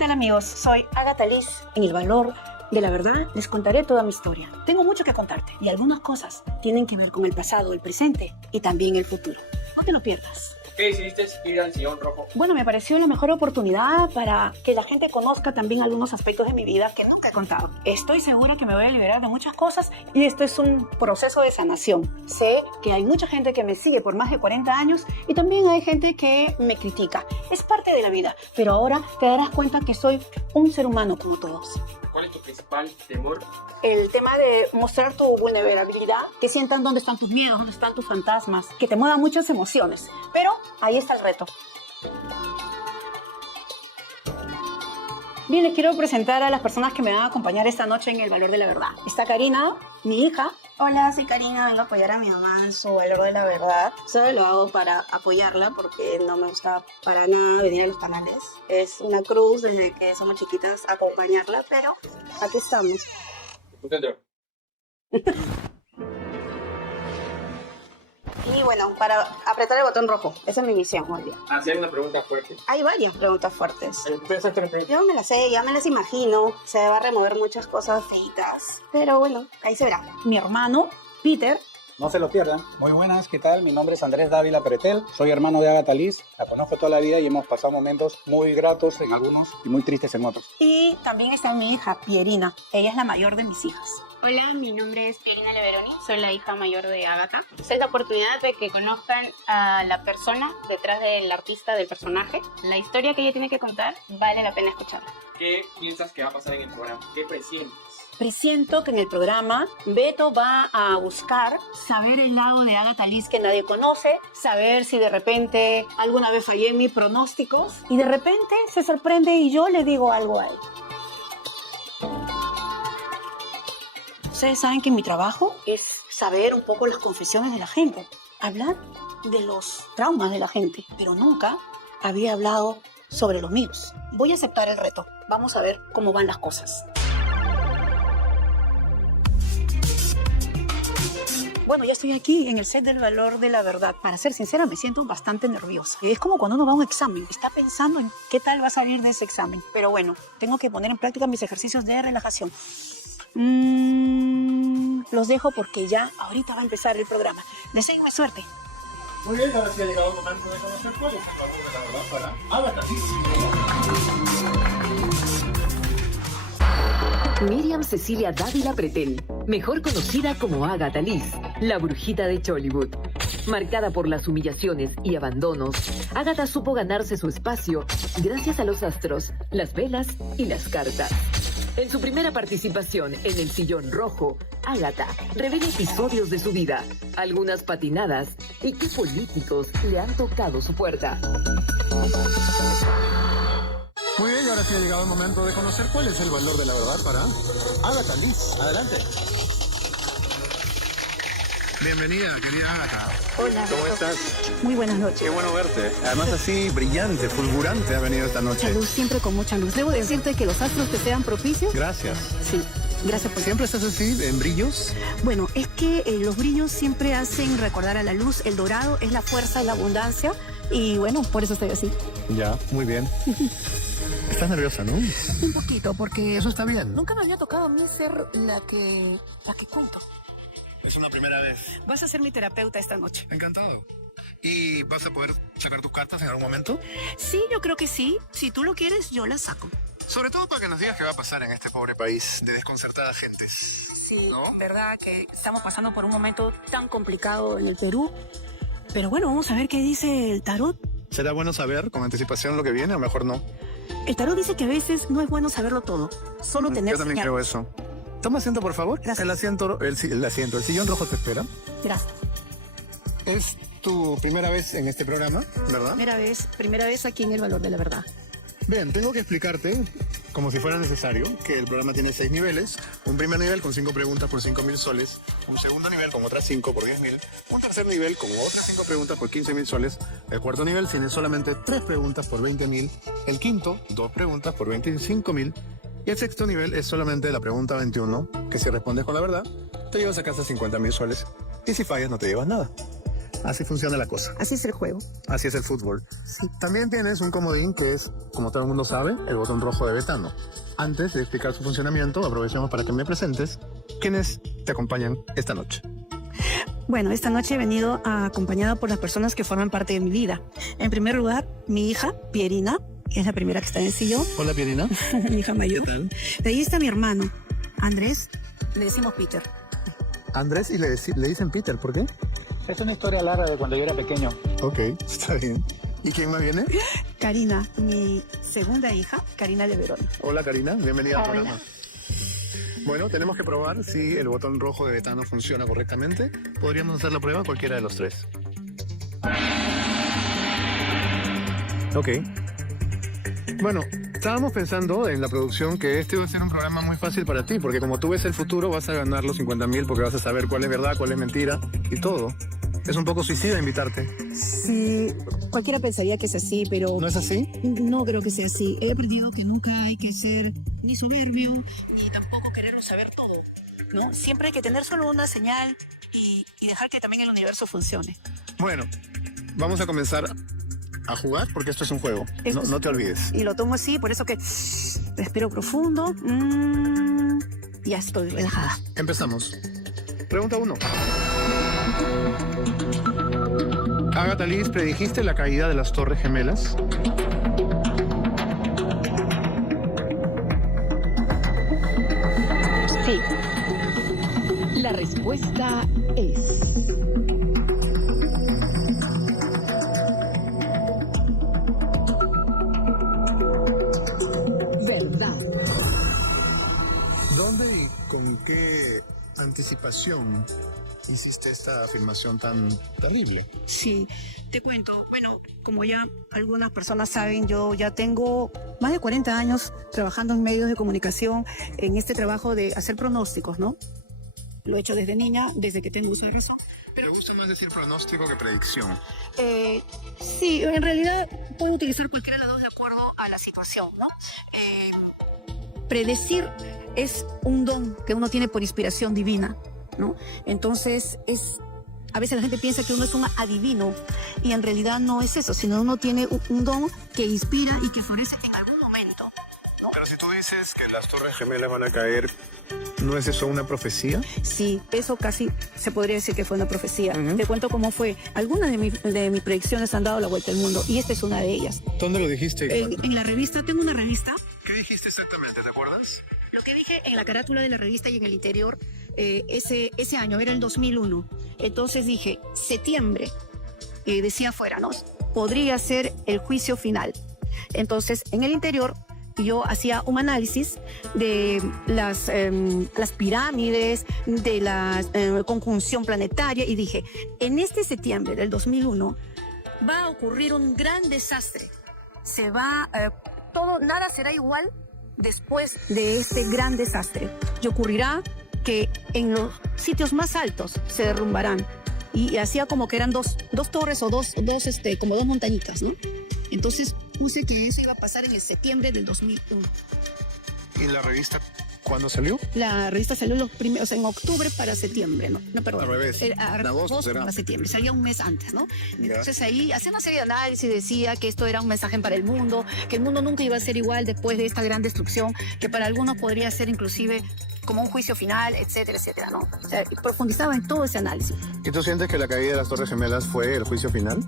tal amigos? Soy Agatha Liz. En El Valor de la Verdad les contaré toda mi historia. Tengo mucho que contarte y algunas cosas tienen que ver con el pasado, el presente y también el futuro. No te lo pierdas. ¿Qué decidiste ir al Sillón Rojo? Bueno, me pareció la mejor oportunidad para que la gente conozca también algunos aspectos de mi vida que nunca he contado. Estoy segura que me voy a liberar de muchas cosas y esto es un proceso de sanación. Sé que hay mucha gente que me sigue por más de 40 años y también hay gente que me critica. Es parte de la vida, pero ahora te darás cuenta que soy un ser humano como todos. ¿Cuál es tu principal temor? El tema de mostrar tu vulnerabilidad, que sientan dónde están tus miedos, dónde están tus fantasmas, que te muevan muchas emociones. Pero ahí está el reto. Bien, les quiero presentar a las personas que me van a acompañar esta noche en El Valor de la Verdad. Está Karina, mi hija. Hola, soy Karina, vengo a apoyar a mi mamá en su valor de la verdad. Solo lo hago para apoyarla porque no me gusta para nada venir a los canales. Es una cruz desde que somos chiquitas acompañarla, pero aquí estamos. Dentro. Y bueno, para apretar el botón rojo, esa es mi misión hoy día. Hacer una pregunta fuerte. Hay varias preguntas fuertes. Exactamente. Yo me las sé, ya me las imagino. Se va a remover muchas cosas feitas, pero bueno, ahí se verá. Mi hermano, Peter. No se lo pierdan. Muy buenas, ¿qué tal? Mi nombre es Andrés Dávila Pretel, soy hermano de Agatha Liz, la conozco toda la vida y hemos pasado momentos muy gratos en algunos y muy tristes en otros. Y también está mi hija, Pierina. Ella es la mayor de mis hijas. Hola, mi nombre es Pierina Leveroni, soy la hija mayor de Agatha. Esta es la oportunidad de que conozcan a la persona detrás del artista, del personaje. La historia que ella tiene que contar vale la pena escucharla. ¿Qué piensas que va a pasar en el programa? ¿Qué presientes? Presiento que en el programa Beto va a buscar saber el lado de Agatha Liz que nadie conoce, saber si de repente alguna vez fallé en mis pronósticos y de repente se sorprende y yo le digo algo a él. Ustedes saben que mi trabajo es saber un poco las confesiones de la gente, hablar de los traumas de la gente, pero nunca había hablado sobre los míos. Voy a aceptar el reto. Vamos a ver cómo van las cosas. Bueno, ya estoy aquí en el set del Valor de la Verdad. Para ser sincera, me siento bastante nerviosa. Es como cuando uno va a un examen. Está pensando en qué tal va a salir de ese examen. Pero bueno, tengo que poner en práctica mis ejercicios de relajación. Los dejo porque ya ahorita va a empezar el programa. Deseenme suerte. Muy bien, ahora sí ha llegado el momento de conocer cuál es el valor de la verdad para Agatha Liz. Miriam Cecilia Dávila Pretel, mejor conocida como Agatha Liz, la brujita de Chollywood. Marcada por las humillaciones y abandonos, Agatha supo ganarse su espacio gracias a los astros, las velas y las cartas. En su primera participación en El Sillón Rojo, Agatha revela episodios de su vida, algunas patinadas y qué políticos le han tocado su puerta. Muy bien, y ahora sí ha llegado el momento de conocer cuál es el valor de la verdad para Agatha Liz. Adelante. Bienvenida, querida Agatha. Hola. ¿Cómo estás? Muy buenas noches. Qué bueno verte. Además así brillante, fulgurante ha venido esta noche. Mucha luz, siempre con mucha luz. Debo decirte que los astros te sean propicios. Gracias. Sí, gracias por... ¿Siempre estás así, en brillos? Bueno, es que los brillos siempre hacen recordar a la luz. El dorado es la fuerza y la abundancia. Y bueno, por eso estoy así. Ya, muy bien. Estás nerviosa, ¿no? Un poquito, porque Eso está bien. nunca me había tocado a mí ser la que cuento. Es una primera vez. Vas a ser mi terapeuta esta noche. Encantado. ¿Y vas a poder sacar tus cartas en algún momento? Sí, yo creo que sí. Si tú lo quieres, yo las saco. Sobre todo para que nos digas qué va a pasar en este pobre país de desconcertadas gentes. Sí, ¿No? verdad que estamos pasando por un momento tan complicado en el Perú. Pero bueno, vamos a ver qué dice el tarot. ¿Será bueno saber con anticipación lo que viene o mejor no? El tarot dice que a veces no es bueno saberlo todo. Solo tener Yo también señal. creo eso. Toma asiento, por favor. Gracias. El sillón rojo te espera. Gracias. Es tu primera vez en este programa, ¿verdad? Primera vez aquí en El Valor de la Verdad. Bien, tengo que explicarte, como si fuera necesario, que el programa tiene 6 niveles. Un primer nivel con 5 preguntas por 5.000 soles. Un segundo nivel con otras 5 por 10.000. Un tercer nivel con otras 5 preguntas por 15.000 soles. El cuarto nivel tiene solamente 3 preguntas por 20.000. El quinto, 2 preguntas por 25.000. Y el sexto nivel es solamente la pregunta 21, que si respondes con la verdad, te llevas a casa 50.000 soles. Y si fallas, no te llevas nada. Así funciona la cosa. Así es el juego. Así es el fútbol. También tienes un comodín que es, como todo el mundo sabe, el botón rojo de Betano. Antes de explicar su funcionamiento, aprovechemos para que me presentes quiénes te acompañan esta noche. Bueno, esta noche he venido acompañada por las personas que forman parte de mi vida. En primer lugar, mi hija, Pierina, que es la primera que está en el sillón. Hola, Pierina. Mi hija mayor. ¿Qué tal? De ahí está mi hermano, Andrés. Le decimos Peter. Andrés y le dicen Peter, ¿por qué? Es una historia larga de cuando yo era pequeño. Ok, está bien. ¿Y quién más viene? Karina, mi segunda hija, Karina Leverón. Hola, Karina. Bienvenida al programa. Bueno, tenemos que probar si el botón rojo de Betano funciona correctamente. Podríamos hacer la prueba cualquiera de los tres. Ok. Bueno, estábamos pensando en la producción que este va a ser un programa muy fácil para ti, porque como tú ves el futuro vas a ganar los 50.000 porque vas a saber cuál es verdad, cuál es mentira y todo. Es un poco suicida invitarte. Sí, cualquiera pensaría que es así, pero ¿No es así? no creo que sea así. He aprendido que nunca hay que ser ni soberbio, ni tampoco quererlo saber todo, ¿no? Siempre hay que tener solo una señal y dejar que también el universo funcione. Bueno, vamos a comenzar a jugar porque esto es un juego. No te olvides. Y lo tomo así, por eso que respiro profundo. Ya estoy relajada. Empezamos. Pregunta 1. Agatha Liz, ¿predijiste la caída de las Torres Gemelas? Sí. La respuesta es... verdad. ¿Dónde y con qué anticipación hiciste esta afirmación tan terrible? Sí, te cuento. Bueno, como ya algunas personas saben, yo ya tengo más de 40 años trabajando en medios de comunicación, en este trabajo de hacer pronósticos, ¿no? Lo he hecho desde niña, desde que tengo uso de razón. Me gusta más decir pronóstico que predicción. Sí, en realidad puedo utilizar cualquiera de las dos de acuerdo a la situación, ¿no? Predecir es un don que uno tiene por inspiración divina, ¿no? Entonces, a veces la gente piensa que uno es un adivino y en realidad no es eso, sino uno tiene un don que inspira y que florece en algún momento. Pero si tú dices que las Torres Gemelas van a caer, ¿no es eso una profecía? Sí, eso casi se podría decir que fue una profecía. Te cuento cómo fue. Algunas de mis predicciones han dado la vuelta al mundo y esta es una de ellas. ¿Dónde lo dijiste? En la revista, tengo una revista. ¿Qué dijiste exactamente? ¿Te acuerdas? Lo que dije en la carátula de la revista y en el interior, ese año, era el 2001. Entonces dije, septiembre, decía afuera, ¿no? Podría ser el juicio final. Entonces, en el interior, yo hacía un análisis de las pirámides, de la conjunción planetaria y dije, en este septiembre del 2001 va a ocurrir un gran desastre. Nada será igual después de este gran desastre. Y ocurrirá que en los sitios más altos se derrumbarán. Y hacía como que eran dos torres o como dos montañitas, ¿no? Entonces puse que eso iba a pasar en el septiembre del 2001. ¿Y la revista cuándo salió? La revista salió en octubre para septiembre, ¿no? No, perdón. Al revés. En agosto será. Para septiembre, salía un mes antes, ¿no? Ya. Entonces ahí hacía una serie de análisis, decía que esto era un mensaje para el mundo, que el mundo nunca iba a ser igual después de esta gran destrucción, que para algunos podría ser inclusive como un juicio final, etcétera, etcétera, ¿no? O sea, profundizaba en todo ese análisis. ¿Y tú sientes que la caída de las Torres Gemelas fue el juicio final?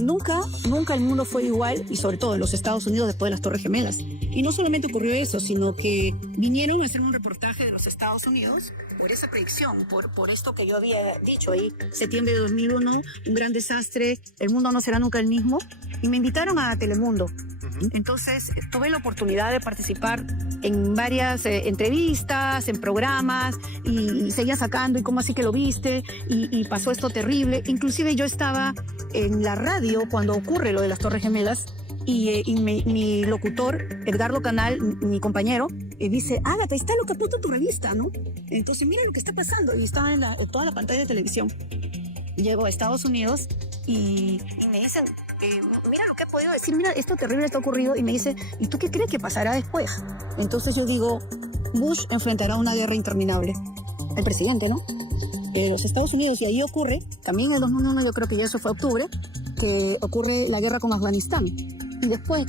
Nunca el mundo fue igual, y sobre todo en los Estados Unidos después de las Torres Gemelas. Y no solamente ocurrió eso, sino que vinieron a hacer un reportaje de los Estados Unidos por esa predicción, por esto que yo había dicho ahí, septiembre de 2001, un gran desastre, el mundo no será nunca el mismo, y me invitaron a Telemundo. Entonces tuve la oportunidad de participar en varias entrevistas, en programas, y seguía sacando, y cómo así que lo viste, y pasó esto terrible. Inclusive yo estaba en la radio cuando ocurre lo de las Torres Gemelas, y mi locutor, Edgardo Canal, mi compañero, dice, Agatha, está lo que apunta en tu revista, ¿no? Entonces mira lo que está pasando, y estaba en toda la pantalla de televisión. Llego a Estados Unidos y me dicen, mira lo que he podido decir, mira, esto terrible está ocurrido, y me dice, ¿y tú qué crees que pasará después? Entonces yo digo, Bush enfrentará una guerra interminable, el presidente, ¿no? de los Estados Unidos, y ahí ocurre, también en el 2001, yo creo que ya eso fue octubre, que ocurre la guerra con Afganistán. Y después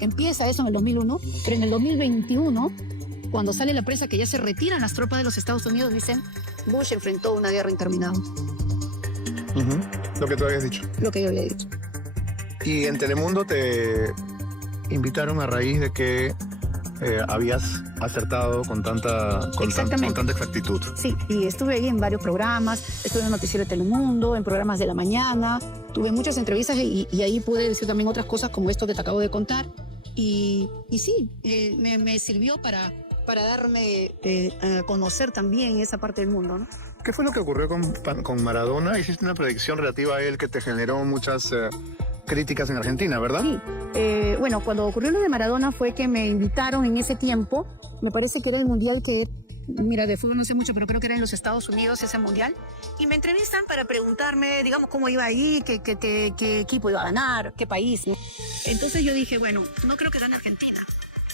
empieza eso en el 2001, pero en el 2021, cuando sale la prensa que ya se retiran las tropas de los Estados Unidos, dicen, Bush enfrentó una guerra interminable. Lo que tú habías dicho. Lo que yo había dicho. Y en Telemundo te invitaron a raíz de que habías acertado con tanta exactitud. Sí, y estuve ahí en varios programas, estuve en el noticiero de Telemundo, en programas de la mañana, tuve muchas entrevistas y ahí pude decir también otras cosas como esto que te acabo de contar. Y sí, me sirvió para darme a conocer también esa parte del mundo, ¿no? ¿Qué fue lo que ocurrió con Maradona? Hiciste una predicción relativa a él que te generó muchas críticas en Argentina, ¿verdad? Sí. Bueno, cuando ocurrió lo de Maradona fue que me invitaron en ese tiempo, me parece que era el mundial que, mira, de fútbol no sé mucho, pero creo que era en los Estados Unidos ese mundial, y me entrevistan para preguntarme, digamos, cómo iba ahí, qué equipo iba a ganar, qué país, ¿no? Entonces yo dije, bueno, no creo que gane Argentina.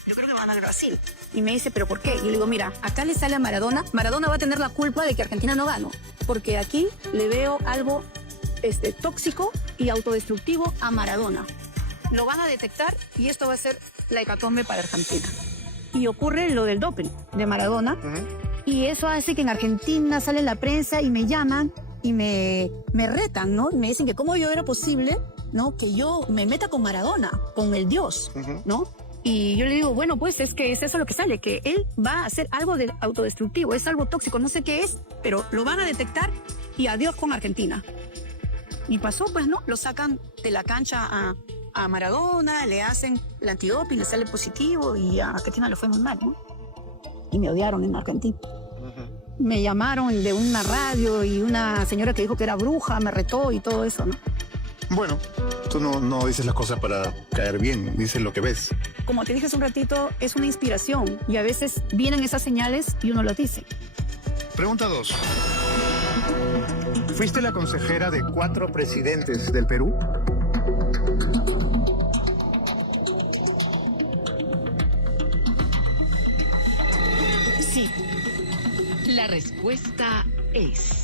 Yo creo que va a ganar Brasil. Y me dice, ¿pero por qué? Y yo le digo, mira, acá le sale a Maradona. Maradona va a tener la culpa de que Argentina no ganó. Porque aquí le veo algo tóxico y autodestructivo a Maradona. Lo van a detectar y esto va a ser la hecatombe para Argentina. Y ocurre lo del doping de Maradona. Y eso hace que en Argentina sale la prensa y me llaman y me retan, ¿no? Y me dicen que cómo yo era posible, ¿no? Que yo me meta con Maradona, con el Dios, ¿no? Y yo le digo, bueno, pues es que es eso lo que sale, que él va a hacer algo de autodestructivo, es algo tóxico, no sé qué es, pero lo van a detectar y adiós con Argentina. Y pasó, pues, ¿no? Lo sacan de la cancha a Maradona, le hacen el antidoping, le sale positivo y a Argentina le fue muy mal, ¿no? Y me odiaron en Argentina. Me llamaron de una radio y una señora que dijo que era bruja, me retó y todo eso, ¿no? Bueno, tú no dices las cosas para caer bien, dices lo que ves. Como te dije hace un ratito, es una inspiración y a veces vienen esas señales y uno las dice. Pregunta 2. ¿Fuiste la consejera de 4 presidentes del Perú? Sí. La respuesta es...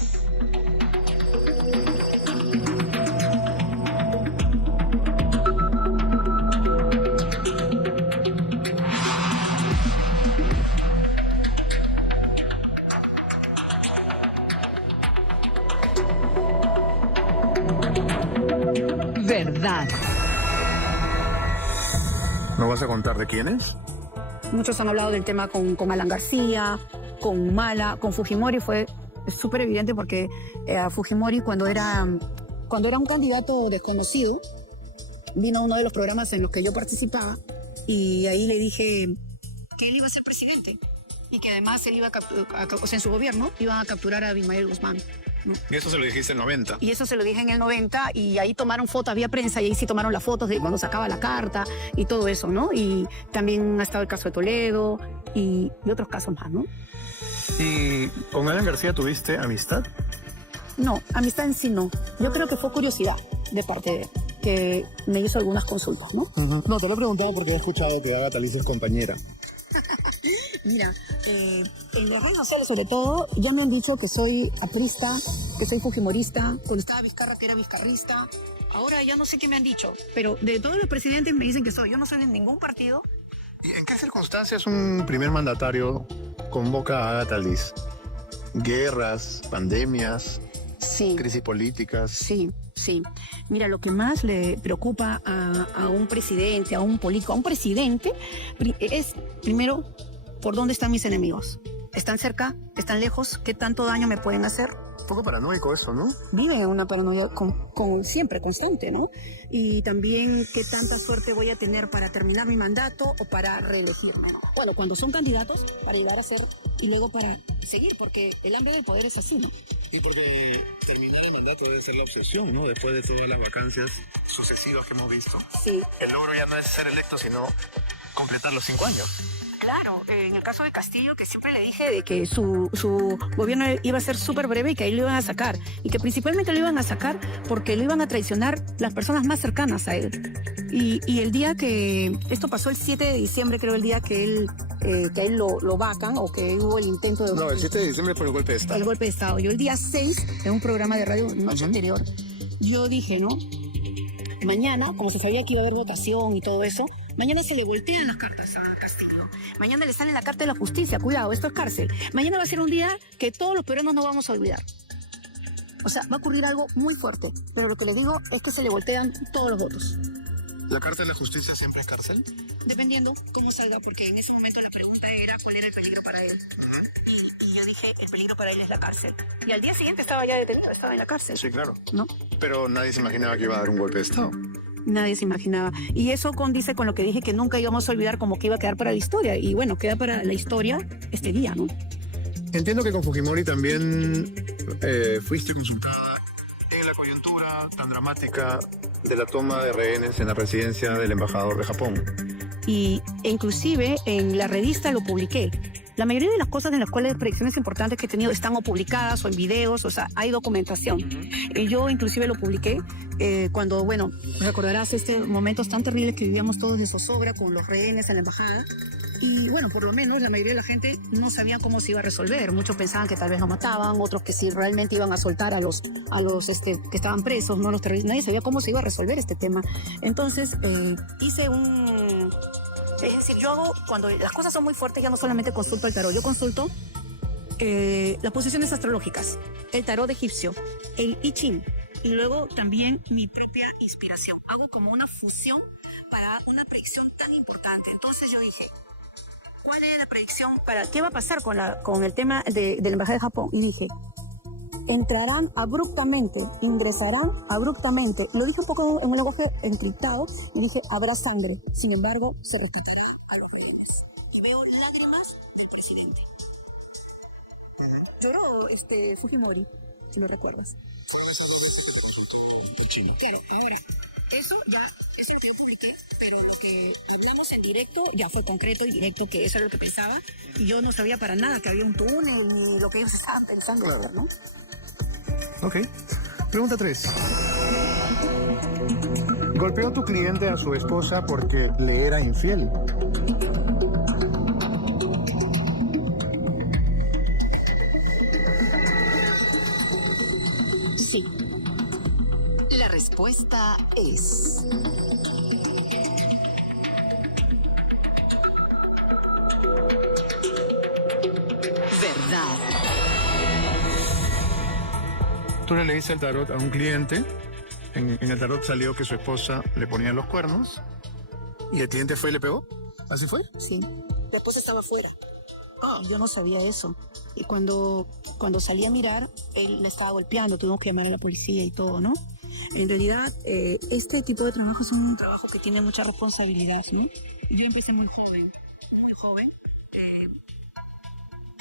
verdad. ¿No vas a contar de quiénes? Muchos han hablado del tema con Alan García, con Humala, con Fujimori fue súper evidente porque a Fujimori cuando era un candidato desconocido, vino a uno de los programas en los que yo participaba y ahí le dije que él iba a ser presidente y que además él iba en su gobierno iban a capturar a Abimael Guzmán, ¿no? Y eso se lo dijiste en 90. Y eso se lo dije en el 90 y ahí tomaron fotos, había prensa y ahí sí tomaron las fotos de cuando sacaba la carta y todo eso, ¿no? Y también ha estado el caso de Toledo y otros casos más, ¿no? ¿Y con Alan García tuviste amistad? No, amistad en sí no. Yo creo que fue curiosidad de parte de él, que me hizo algunas consultas, ¿no? No, te lo he preguntado porque he escuchado que Agatha Liz es compañera. Mira, en las redes sociales sobre todo ya me han dicho que soy aprista, que soy fujimorista, cuando estaba Vizcarra que era vizcarrista. Ahora ya no sé qué me han dicho, pero de todos los presidentes me dicen que soy. Yo no soy en ningún partido. ¿Y en qué circunstancias un primer mandatario convoca a Agatha Liz? ¿Guerras, pandemias, Sí. crisis políticas? Sí. Mira, lo que más le preocupa a un presidente, a un político, a un presidente, es, primero, ¿por dónde están mis enemigos? ¿Están cerca? ¿Están lejos? ¿Qué tanto daño me pueden hacer? Un poco paranoico eso, ¿no? Viven en una paranoia siempre constante, ¿no? Y también qué tanta suerte voy a tener para terminar mi mandato o para reelegirme. Bueno, cuando son candidatos, para llegar a ser y luego para seguir, porque el hambre del poder es así, ¿no? Y porque terminar el mandato debe ser la obsesión, ¿no? Después de todas las vacancias sucesivas que hemos visto. Sí. El logro ya no es ser electo, sino completar los 5 años. Claro, en el caso de Castillo, que siempre le dije de que su gobierno iba a ser súper breve y que ahí lo iban a sacar. Y que principalmente lo iban a sacar porque lo iban a traicionar las personas más cercanas a él. Y el día que... Esto pasó el 7 de diciembre, creo, el día que él que a él lo vacan o que hubo el intento de... No, el 7 de diciembre fue el golpe de Estado. El golpe de Estado. Yo el día 6, en un programa de radio noche anterior, yo dije, ¿no? Mañana, como se sabía que iba a haber votación y todo eso, mañana se le voltean las cartas a Castillo. Mañana le sale la carta de la justicia. Cuidado, esto es cárcel. Mañana va a ser un día que todos los peruanos no vamos a olvidar. O sea, va a ocurrir algo muy fuerte. Pero lo que le digo es que se le voltean todos los votos. ¿La Carta de la Justicia siempre es cárcel? Dependiendo cómo salga, porque en ese momento la pregunta era cuál era el peligro para él. Y yo dije, el peligro para él es la cárcel. Y al día siguiente estaba ya detenido, estaba en la cárcel. Sí, claro. ¿No? Pero nadie se imaginaba que iba a dar un golpe de Estado. Nadie se imaginaba. Y eso condice con lo que dije que nunca íbamos a olvidar, como que iba a quedar para la historia. Y bueno, queda para la historia este día, ¿no? Entiendo que con Fujimori también fuiste consultada en la coyuntura tan dramática de la toma de rehenes en la residencia del embajador de Japón. E inclusive en la revista lo publiqué. La mayoría de las cosas en las cuales predicciones importantes que he tenido están o publicadas o en videos, o sea, hay documentación. Yo inclusive lo publiqué cuando, bueno, recordarás momentos tan terribles que vivíamos todos de zozobra con los rehenes en la embajada. Y bueno, por lo menos la mayoría de la gente no sabía cómo se iba a resolver. Muchos pensaban que tal vez lo mataban, otros que si realmente iban a soltar a los que estaban presos, no los terroristas. Nadie sabía cómo se iba a resolver este tema. Entonces hice un... Es decir, yo hago, cuando las cosas son muy fuertes, ya no solamente consulto el tarot, yo consulto las posiciones astrológicas, el tarot egipcio, el I Ching, y luego también mi propia inspiración. Hago como una fusión para una predicción tan importante. Entonces yo dije, ¿cuál es la predicción para qué va a pasar con el tema de la Embajada de Japón? Y dije, entrarán abruptamente, ingresarán abruptamente. Lo dije un poco en un lenguaje encriptado y dije, habrá sangre. Sin embargo, se rescatará a los rehenes. Y veo lágrimas del presidente. Lloró Fujimori, si me recuerdas. Fueron esas 2 veces que te consultó el chino. Claro, ahora, eso ya es el que yo publiqué, pero lo que hablamos en directo ya fue concreto y directo, que eso es lo que pensaba, y yo no sabía para nada que había un túnel ni lo que ellos estaban pensando, ¿no? Ok. Pregunta 3. Golpeó a tu cliente a su esposa porque le era infiel. Sí. La respuesta es... verdad. Tú le leíste el tarot a un cliente. En el tarot salió que su esposa le ponía los cuernos. ¿Y el cliente fue y le pegó? ¿Así fue? Sí. La esposa estaba afuera. Yo no sabía eso. Y cuando salí a mirar, él le estaba golpeando, tuvimos que llamar a la policía y todo, ¿no? En realidad, este tipo de trabajo es un trabajo que tiene mucha responsabilidad, ¿no? Yo empecé muy joven, muy joven.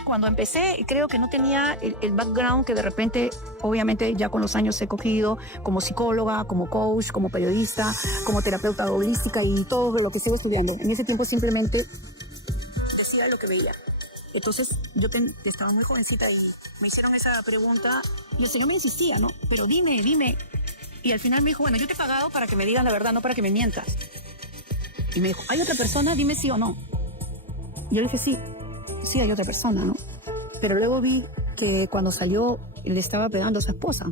Cuando empecé, creo que no tenía el background que de repente, obviamente, ya con los años he cogido como psicóloga, como coach, como periodista, como terapeuta holística y todo lo que sigo estudiando. En ese tiempo simplemente decía lo que veía. Entonces yo estaba muy jovencita y me hicieron esa pregunta y el señor me insistía, ¿no? Pero dime. Y al final me dijo, bueno, yo te he pagado para que me digas la verdad, no para que me mientas. Y me dijo, ¿hay otra persona? Dime sí o no. Y yo le dije, sí hay otra persona, ¿no? Pero luego vi que cuando salió le estaba pegando a su esposa,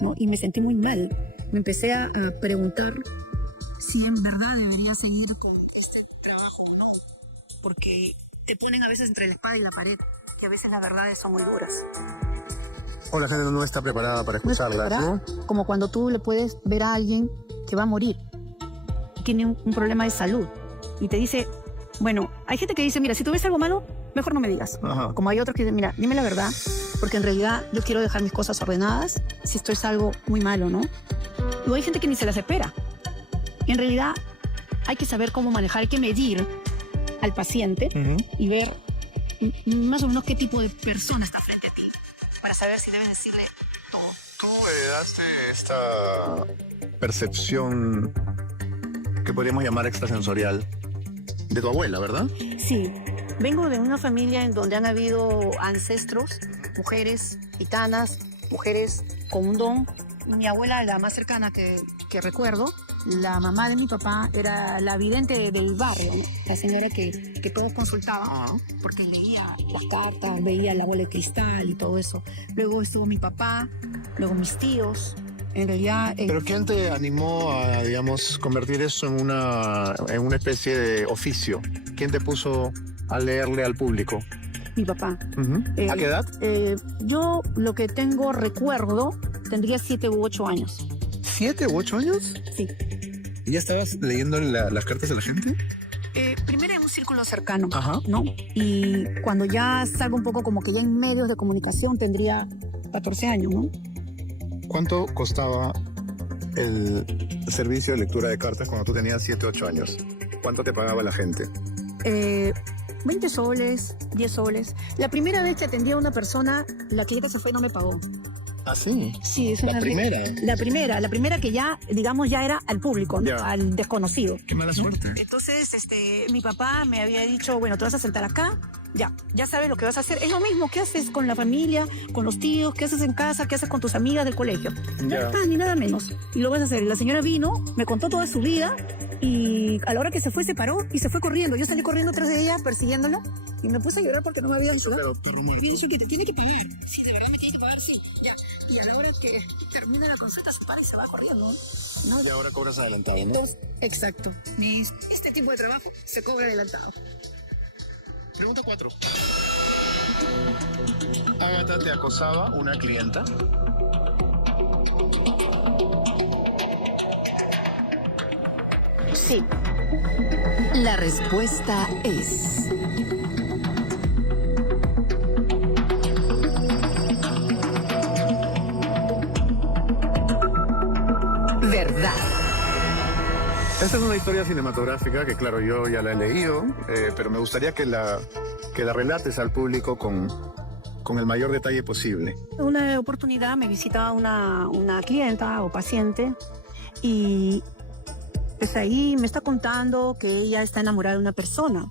¿no? Y me sentí muy mal. Me empecé a preguntar si en verdad debería seguir con este trabajo o no. Porque te ponen a veces entre la espada y la pared, que a veces las verdades son muy duras. O la gente no está preparada para escucharlas, ¿no? Como cuando tú le puedes ver a alguien que va a morir, tiene un problema de salud, y te dice, bueno, hay gente que dice, mira, si tú ves algo malo, mejor no me digas. Ajá. Como hay otros que dicen, mira, dime la verdad, porque en realidad yo quiero dejar mis cosas ordenadas si esto es algo muy malo, ¿no? Y hay gente que ni se las espera. Y en realidad hay que saber cómo manejar, hay que medir al paciente y ver más o menos qué tipo de persona está frente a ti para saber si debes decirle todo. Tú heredaste esta percepción que podríamos llamar extrasensorial de tu abuela, ¿verdad? Sí, vengo de una familia en donde han habido ancestros, mujeres gitanas, mujeres con un don. Mi abuela, la más cercana que recuerdo, La mamá de mi papá era la vidente del barrio, ¿no? La señora que todos consultaban, porque leía las cartas, veía la bola de cristal y todo eso. Luego estuvo mi papá, luego mis tíos. En realidad... ¿Pero quién te animó a, digamos, convertir eso en una especie de oficio? ¿Quién te puso a leerle al público? Mi papá. ¿A qué edad? Yo lo que tengo recuerdo, tendría 7 u 8 años. ¿7 u 8 años? Sí. ¿Y ya estabas leyendo las cartas de la gente? Primero en un círculo cercano, Ajá. ¿no? Y cuando ya salgo un poco como que ya en medios de comunicación tendría 14 años, ¿no? ¿Cuánto costaba el servicio de lectura de cartas cuando tú tenías 7 u 8 años? ¿Cuánto te pagaba la gente? 20 soles, 10 soles. La primera vez que atendí a una persona, la clienta se fue y no me pagó. ¿Ah, sí? Sí, es ¿La una... primera? La primera que ya, digamos, ya era al público, ¿no? Ya. Al desconocido. Qué mala suerte. Entonces, mi papá me había dicho, bueno, te vas a sentar acá, ya sabes lo que vas a hacer. Es lo mismo que haces con la familia, con los tíos, qué haces en casa, qué haces con tus amigas del colegio. Ya. Ni nada menos. Y lo vas a hacer. La señora vino, me contó toda su vida y a la hora que se fue, se paró y se fue corriendo. Yo salí corriendo tras de ella, persiguiéndola, y me puse a llorar porque no me había ayudado. Pero perro muerto. Me había dicho que te tiene que pagar. Sí, de verdad me tiene que pagar, sí. Ya. Y a la hora que termina la consulta, se para y se va corriendo, ¿no? Y ahora cobras adelantado, ¿no? Exacto. Este tipo de trabajo se cobra adelantado. Pregunta 4. ¿Ágata te acosaba una clienta? Sí. La respuesta es... verdad. Esta es una historia cinematográfica que, claro, yo ya la he leído, pero me gustaría que la relates al público con el mayor detalle posible. Una oportunidad me visita una clienta o paciente y pues ahí me está contando que ella está enamorada de una persona.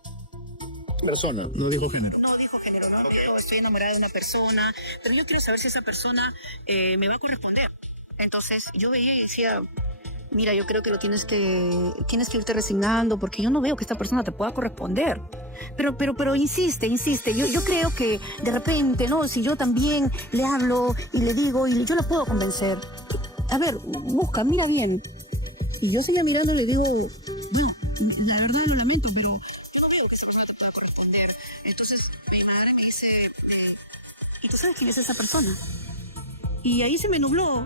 Persona, no dijo género. No dijo género, no dijo estoy enamorada de una persona, pero yo quiero saber si esa persona me va a corresponder. Entonces yo veía y decía, mira, yo creo que tienes que irte resignando porque yo no veo que esta persona te pueda corresponder. Pero insiste. Yo creo que de repente, ¿no? Si yo también le hablo y le digo y yo la puedo convencer. A ver, busca, mira bien. Y yo seguía mirando y le digo, bueno, la verdad lo lamento, pero yo no veo que esa persona te pueda corresponder. Entonces mi madre me dice, ¿y tú sabes quién es esa persona? Y ahí se me nubló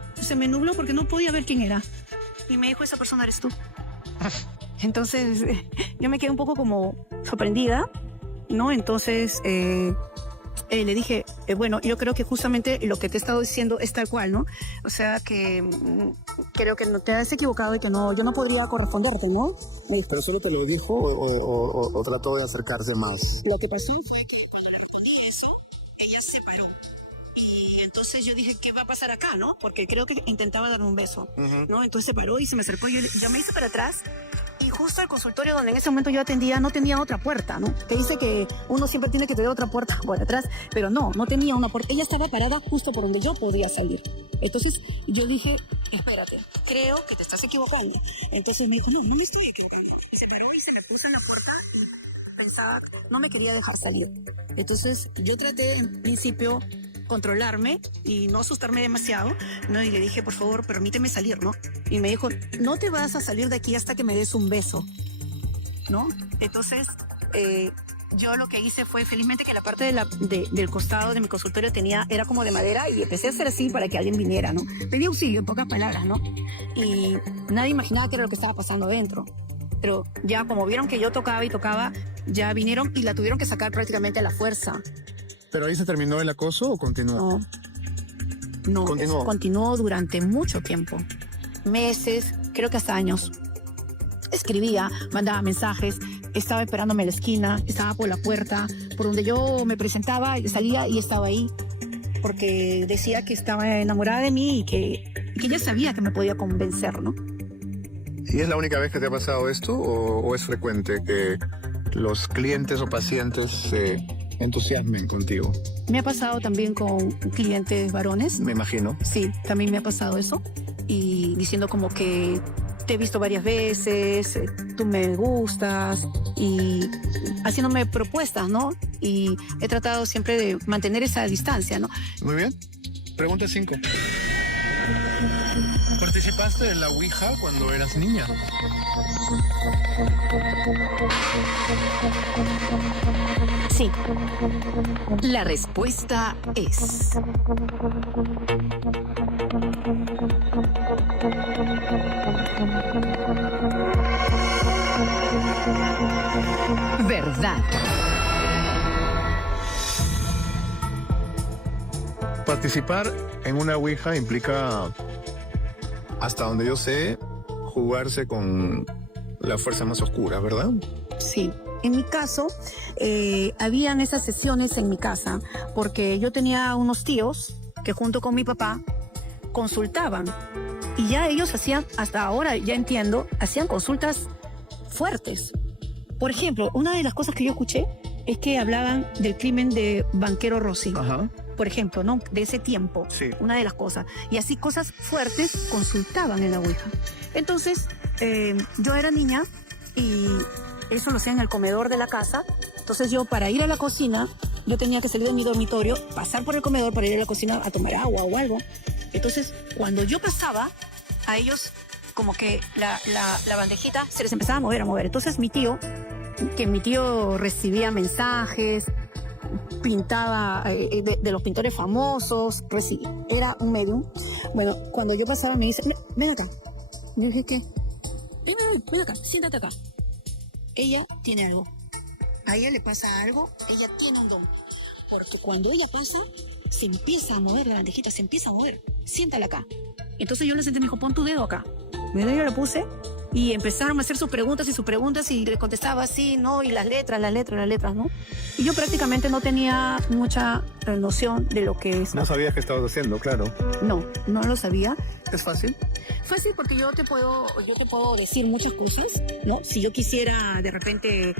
porque no podía ver quién era. Y me dijo, esa persona eres tú. Entonces, yo me quedé un poco como sorprendida, ¿no? Entonces, le dije, bueno, yo creo que justamente lo que te he estado diciendo es tal cual, ¿no? O sea, que creo que no te has equivocado y que no, yo no podría corresponderte, ¿no? Me dijo. ¿Pero solo te lo dijo o trató de acercarse más? Lo que pasó fue que cuando le respondí eso, ella se paró. Y entonces yo dije, ¿qué va a pasar acá, no? Porque creo que intentaba darme un beso, ¿no? Entonces se paró y se me acercó y yo me hice para atrás. Y justo el consultorio donde en ese momento yo atendía no tenía otra puerta, ¿no? Que dice que uno siempre tiene que tener otra puerta por atrás, pero no tenía una puerta. Ella estaba parada justo por donde yo podía salir. Entonces yo dije, espérate, creo que te estás equivocando. Entonces me dijo, no me estoy equivocando. Se paró y se le puso en la puerta y pensaba, no me quería dejar salir. Entonces yo traté en principio controlarme y no asustarme demasiado, ¿no? Y le dije, por favor, permíteme salir, ¿no? Y me dijo, no te vas a salir de aquí hasta que me des un beso, ¿no? Entonces, yo lo que hice fue, felizmente que la parte del costado de mi consultorio era como de madera y empecé a hacer así para que alguien viniera, ¿no? Pedí auxilio, en pocas palabras, ¿no? Y nadie imaginaba qué era lo que estaba pasando dentro. Pero ya como vieron que yo tocaba y tocaba, ya vinieron y la tuvieron que sacar prácticamente a la fuerza. ¿Pero ahí se terminó el acoso o continuó? No, ¿Continuó? continuó durante mucho tiempo. Meses, creo que hasta años. Escribía, mandaba mensajes, estaba esperándome en la esquina, estaba por la puerta, por donde yo me presentaba, salía y estaba ahí. Porque decía que estaba enamorada de mí y que ella sabía que me podía convencer, ¿no? ¿Y es la única vez que te ha pasado esto o es frecuente que los clientes o pacientes se entusiasmen contigo? Me ha pasado también con clientes varones. Me imagino. Sí, también me ha pasado eso. Y diciendo como que te he visto varias veces, tú me gustas y haciéndome propuestas, ¿no? Y he tratado siempre de mantener esa distancia, ¿no? Muy bien. Pregunta 5. ¿Participaste en la Ouija cuando eras niña? Sí. La respuesta es... verdad. Participar en una Ouija implica, hasta donde yo sé, jugarse con la fuerza más oscura, ¿verdad? Sí. En mi caso, habían esas sesiones en mi casa porque yo tenía unos tíos que junto con mi papá consultaban y ya ellos hacían, hasta ahora ya entiendo, hacían consultas fuertes. Por ejemplo, una de las cosas que yo escuché es que hablaban del crimen de Banquero Rossi. Ajá. Por ejemplo, ¿no? De ese tiempo. Sí. Una de las cosas. Y así cosas fuertes consultaban en la Ouija. Entonces, yo era niña y eso lo hacía en el comedor de la casa. Entonces yo, para ir a la cocina, yo tenía que salir de mi dormitorio, pasar por el comedor para ir a la cocina a tomar agua o algo. Entonces, cuando yo pasaba, a ellos como que la bandejita se les empezaba a mover. Entonces mi tío recibía mensajes, pintaba de los pintores famosos, era un medium. Bueno, cuando yo pasaba me dice, ven acá. Yo dije, ¿qué? Ven acá, siéntate acá. Ella tiene algo. A ella le pasa algo, ella tiene un don. Porque cuando ella pasa, se empieza a mover la bandejita, se empieza a mover. Siéntala acá. Entonces yo le senté y me dijo, pon tu dedo acá. Mi dedo yo lo puse y empezaron a hacer sus preguntas y le contestaba así, ¿no? Y las letras, ¿no? Y yo prácticamente no tenía mucha noción de lo que es. No sabías qué estabas haciendo, claro. No lo sabía. ¿Es fácil? Fácil porque yo te puedo decir muchas cosas, ¿no? Si yo quisiera de repente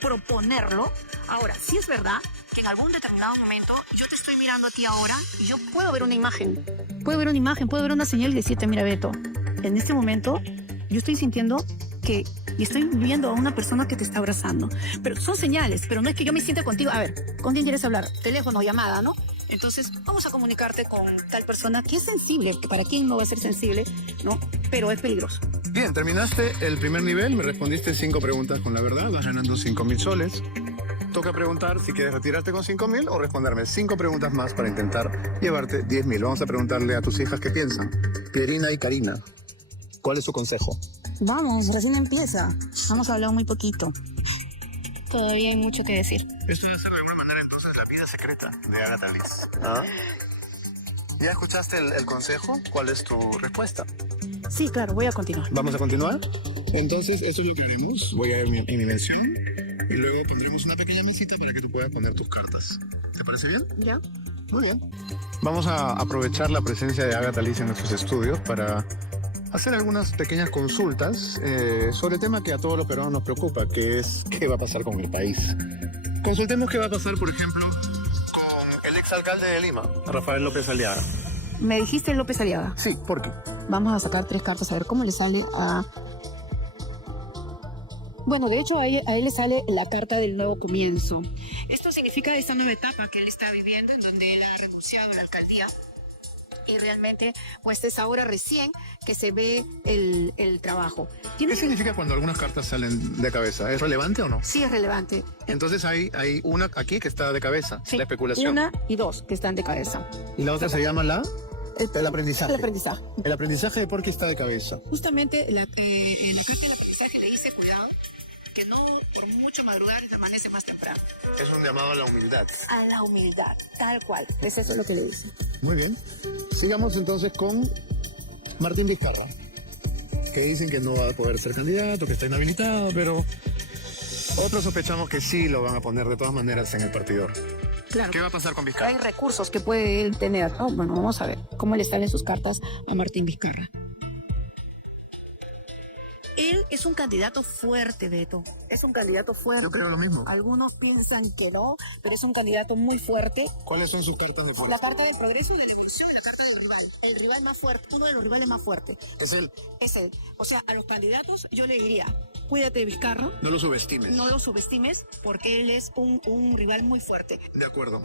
proponerlo. Ahora, sí es verdad que en algún determinado momento yo te estoy mirando a ti ahora y yo puedo ver una imagen. Puedo ver una señal y decirte, mira, Beto, en este momento yo estoy sintiendo que y estoy viendo a una persona que te está abrazando. Pero son señales, pero no es que yo me sienta contigo. A ver, ¿con quién quieres hablar? Teléfono, llamada, ¿no? Entonces, vamos a comunicarte con tal persona que es sensible, que para quién no va a ser sensible, ¿no? Pero es peligroso. Bien, terminaste el primer nivel, me respondiste 5 preguntas con la verdad, vas ganando 5.000 soles. Toca preguntar si quieres retirarte con 5.000 o responderme 5 preguntas más para intentar llevarte 10.000. Vamos a preguntarle a tus hijas qué piensan. Pierina y Karina, ¿cuál es su consejo? Vamos, recién empieza. Hemos hablado muy poquito. Todavía hay mucho que decir. Esto debe ser de alguna manera entonces la vida secreta de Agatha Liz. ¿Ah? ¿Ya escuchaste el consejo? ¿Cuál es tu respuesta? Sí, claro, voy a continuar. ¿Vamos a continuar? Entonces, eso es lo que haremos. Voy a ir en mi mención y luego pondremos una pequeña mesita para que tú puedas poner tus cartas. ¿Te parece bien? ¿Ya? Muy bien. Vamos a aprovechar la presencia de Agatha Liz en nuestros estudios para hacer algunas pequeñas consultas sobre el tema que a todos los peruanos nos preocupa, que es qué va a pasar con el país. Consultemos qué va a pasar, por ejemplo, con el exalcalde de Lima, Rafael López Aliaga. Me dijiste López Aliaga. Sí, ¿por qué? Vamos a sacar 3 cartas a ver cómo le sale a... Bueno, de hecho a él le sale la carta del nuevo comienzo. Esto significa esta nueva etapa que él está viviendo, en donde él ha renunciado a la alcaldía. Y realmente, pues es ahora recién que se ve el trabajo. ¿Qué significa cuando algunas cartas salen de cabeza? ¿Es relevante o no? Sí, es relevante. Entonces hay una aquí que está de cabeza, Sí, la especulación. 1 y 2 que están de cabeza. Y la otra se llama el aprendizaje. El aprendizaje. El aprendizaje de por qué está de cabeza. Justamente en la carta del aprendizaje le dice, cuidado, que no por mucho madrugar amanece más temprano. Es un llamado a la humildad. A la humildad, tal cual. Es eso lo que le dice. Muy bien. Sigamos entonces con Martín Vizcarra, que dicen que no va a poder ser candidato, que está inhabilitado, pero otros sospechamos que sí lo van a poner de todas maneras en el partidor. Claro. ¿Qué va a pasar con Vizcarra? Hay recursos que puede él tener. Oh, bueno, vamos a ver cómo le salen sus cartas a Martín Vizcarra. Él es un candidato fuerte, Beto. Es un candidato fuerte. Yo creo lo mismo. Algunos piensan que no, pero es un candidato muy fuerte. ¿Cuáles son sus cartas de fuerza? La carta del progreso, de la evolución y la carta del rival. El rival más fuerte, uno de los rivales más fuertes. Es él. Es él. O sea, a los candidatos yo le diría, cuídate de Vizcarra, No lo subestimes. no lo subestimes, porque él es un rival muy fuerte. De acuerdo.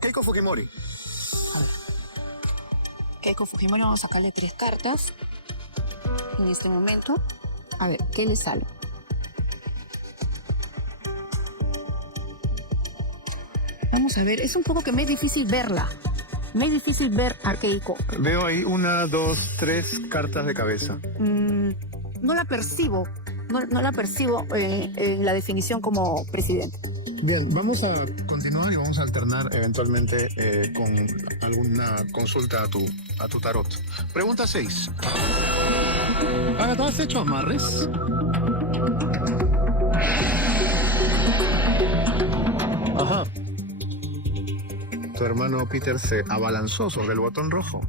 Keiko Fujimori. Keiko Fujimori, vamos a sacarle 3 cartas en este momento. A ver, ¿qué le sale? Vamos a ver, es un poco que me es difícil verla. Me es difícil ver a Keiko. Veo ahí 1, 2, 3 cartas de cabeza. No la percibo. No la percibo en la definición como presidente. Bien, vamos a continuar y vamos a alternar eventualmente con alguna consulta a tu tarot. Pregunta 6. Agatha, ¿has hecho amarres? Ajá. Tu hermano Peter se abalanzó sobre el botón rojo.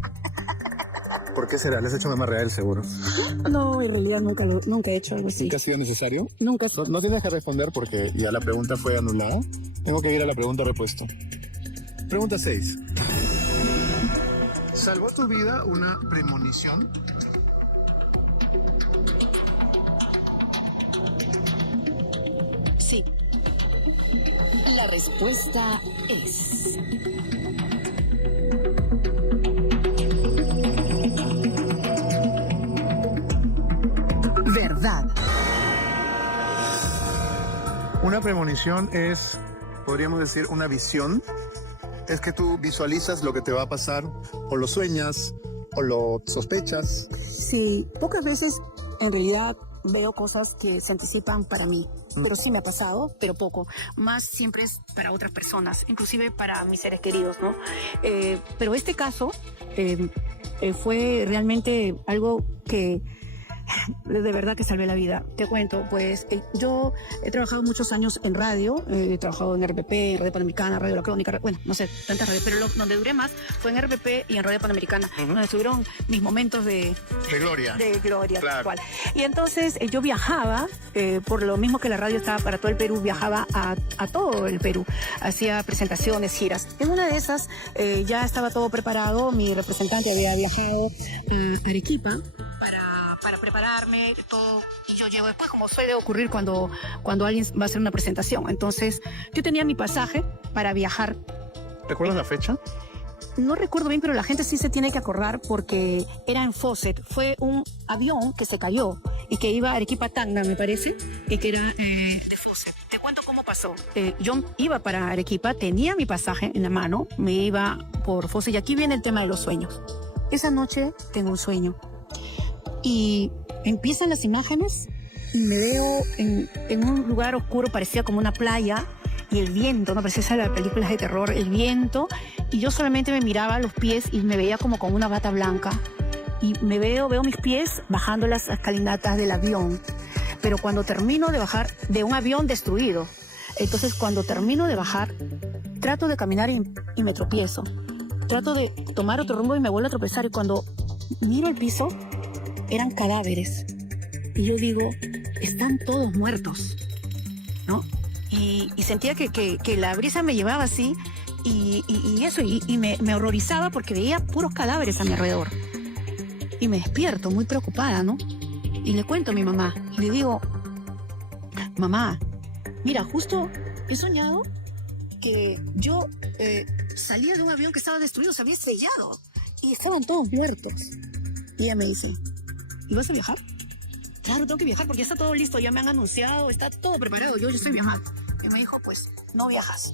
¿Por qué será? ¿Le has hecho un amarre a él, seguro? No, en realidad nunca he hecho algo así. ¿Nunca ha sido necesario? Nunca. No tienes que responder porque ya la pregunta fue anulada. Tengo que ir a la pregunta repuesto. Pregunta 6. ¿Salvó tu vida una premonición? Sí. La respuesta es... verdad. Una premonición es, podríamos decir, una visión. Es que tú visualizas lo que te va a pasar, o lo sueñas, o lo sospechas. Sí, pocas veces en realidad veo cosas que se anticipan para mí, pero sí me ha pasado, pero poco. Más siempre es para otras personas, inclusive para mis seres queridos, ¿no? Pero este caso fue realmente algo que de verdad que salvé la vida. Te cuento, pues yo he trabajado muchos años en radio, he trabajado en RPP, en Radio Panamericana, Radio La Crónica, bueno, no sé, tantas radios, pero donde duré más fue en RPP y en Radio Panamericana, donde estuvieron mis momentos de gloria. De gloria, Claro. tal cual. Y entonces yo viajaba, por lo mismo que la radio estaba para todo el Perú, viajaba a todo el Perú, hacía presentaciones, giras. En una de esas ya estaba todo preparado, mi representante había viajado a Arequipa para prepararme y todo, y yo llego después, como suele ocurrir cuando alguien va a hacer una presentación. Entonces yo tenía mi pasaje para viajar. ¿Recuerdas la fecha? No recuerdo bien, pero la gente sí se tiene que acordar porque era en Fawcett. Fue un avión que se cayó y que iba a Arequipa Tacna, me parece, y que era de Fawcett. Te cuento cómo pasó. Yo iba para Arequipa, tenía mi pasaje en la mano, me iba por Fawcett, y aquí viene el tema de los sueños. Esa noche tengo un sueño y empiezan las imágenes y me veo en un lugar oscuro, parecía como una playa, y el viento, no parecía las películas de terror, el viento, y yo solamente me miraba los pies y me veía como con una bata blanca, y veo mis pies bajando las escalinatas del avión, pero cuando termino de bajar de un avión destruido, entonces cuando termino de bajar, trato de caminar y me tropiezo, trato de tomar otro rumbo y me vuelvo a tropezar, y cuando miro el piso, eran cadáveres, y yo digo, están todos muertos, ¿no? Y sentía que la brisa me llevaba así, y eso, y me horrorizaba porque veía puros cadáveres a mi alrededor. Y me despierto muy preocupada, ¿no? Y le cuento a mi mamá, y le digo, mamá, mira, justo he soñado que yo salía de un avión que estaba destruido, se había estrellado, y estaban todos muertos. Y ella me dice, ¿y vas a viajar? Claro, tengo que viajar porque ya está todo listo, ya me han anunciado, está todo preparado, yo estoy viajando. Y me dijo, pues, no viajas.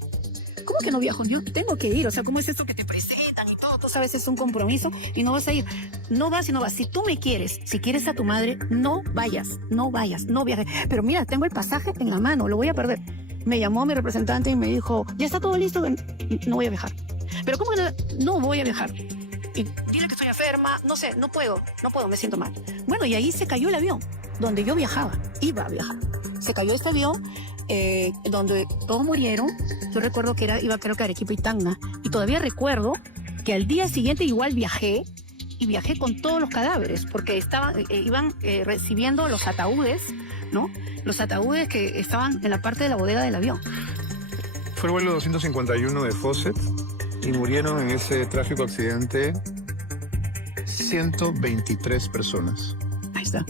¿Cómo que no viajo? Yo tengo que ir, o sea, ¿cómo es esto que te presentan y todo? Tú sabes, es un compromiso y no vas a ir. No vas y no vas. Si tú me quieres, si quieres a tu madre, no vayas, no viajes. Pero mira, tengo el pasaje en la mano, lo voy a perder. Me llamó mi representante y me dijo, ya está todo listo, no voy a viajar. Pero ¿cómo que no voy a viajar? Y dile que estoy enferma, no sé, no puedo, me siento mal. Bueno, y ahí se cayó el avión, donde yo viajaba, iba a viajar. Se cayó este avión, donde todos murieron. Yo recuerdo que iba creo que a Arequipa y Tacna. Y todavía recuerdo que al día siguiente igual viajé y viajé con todos los cadáveres, porque iban recibiendo los ataúdes, ¿no? Los ataúdes que estaban en la parte de la bodega del avión. Fue el vuelo 251 de Fawcett y murieron en ese trágico accidente 123 personas. Ahí está.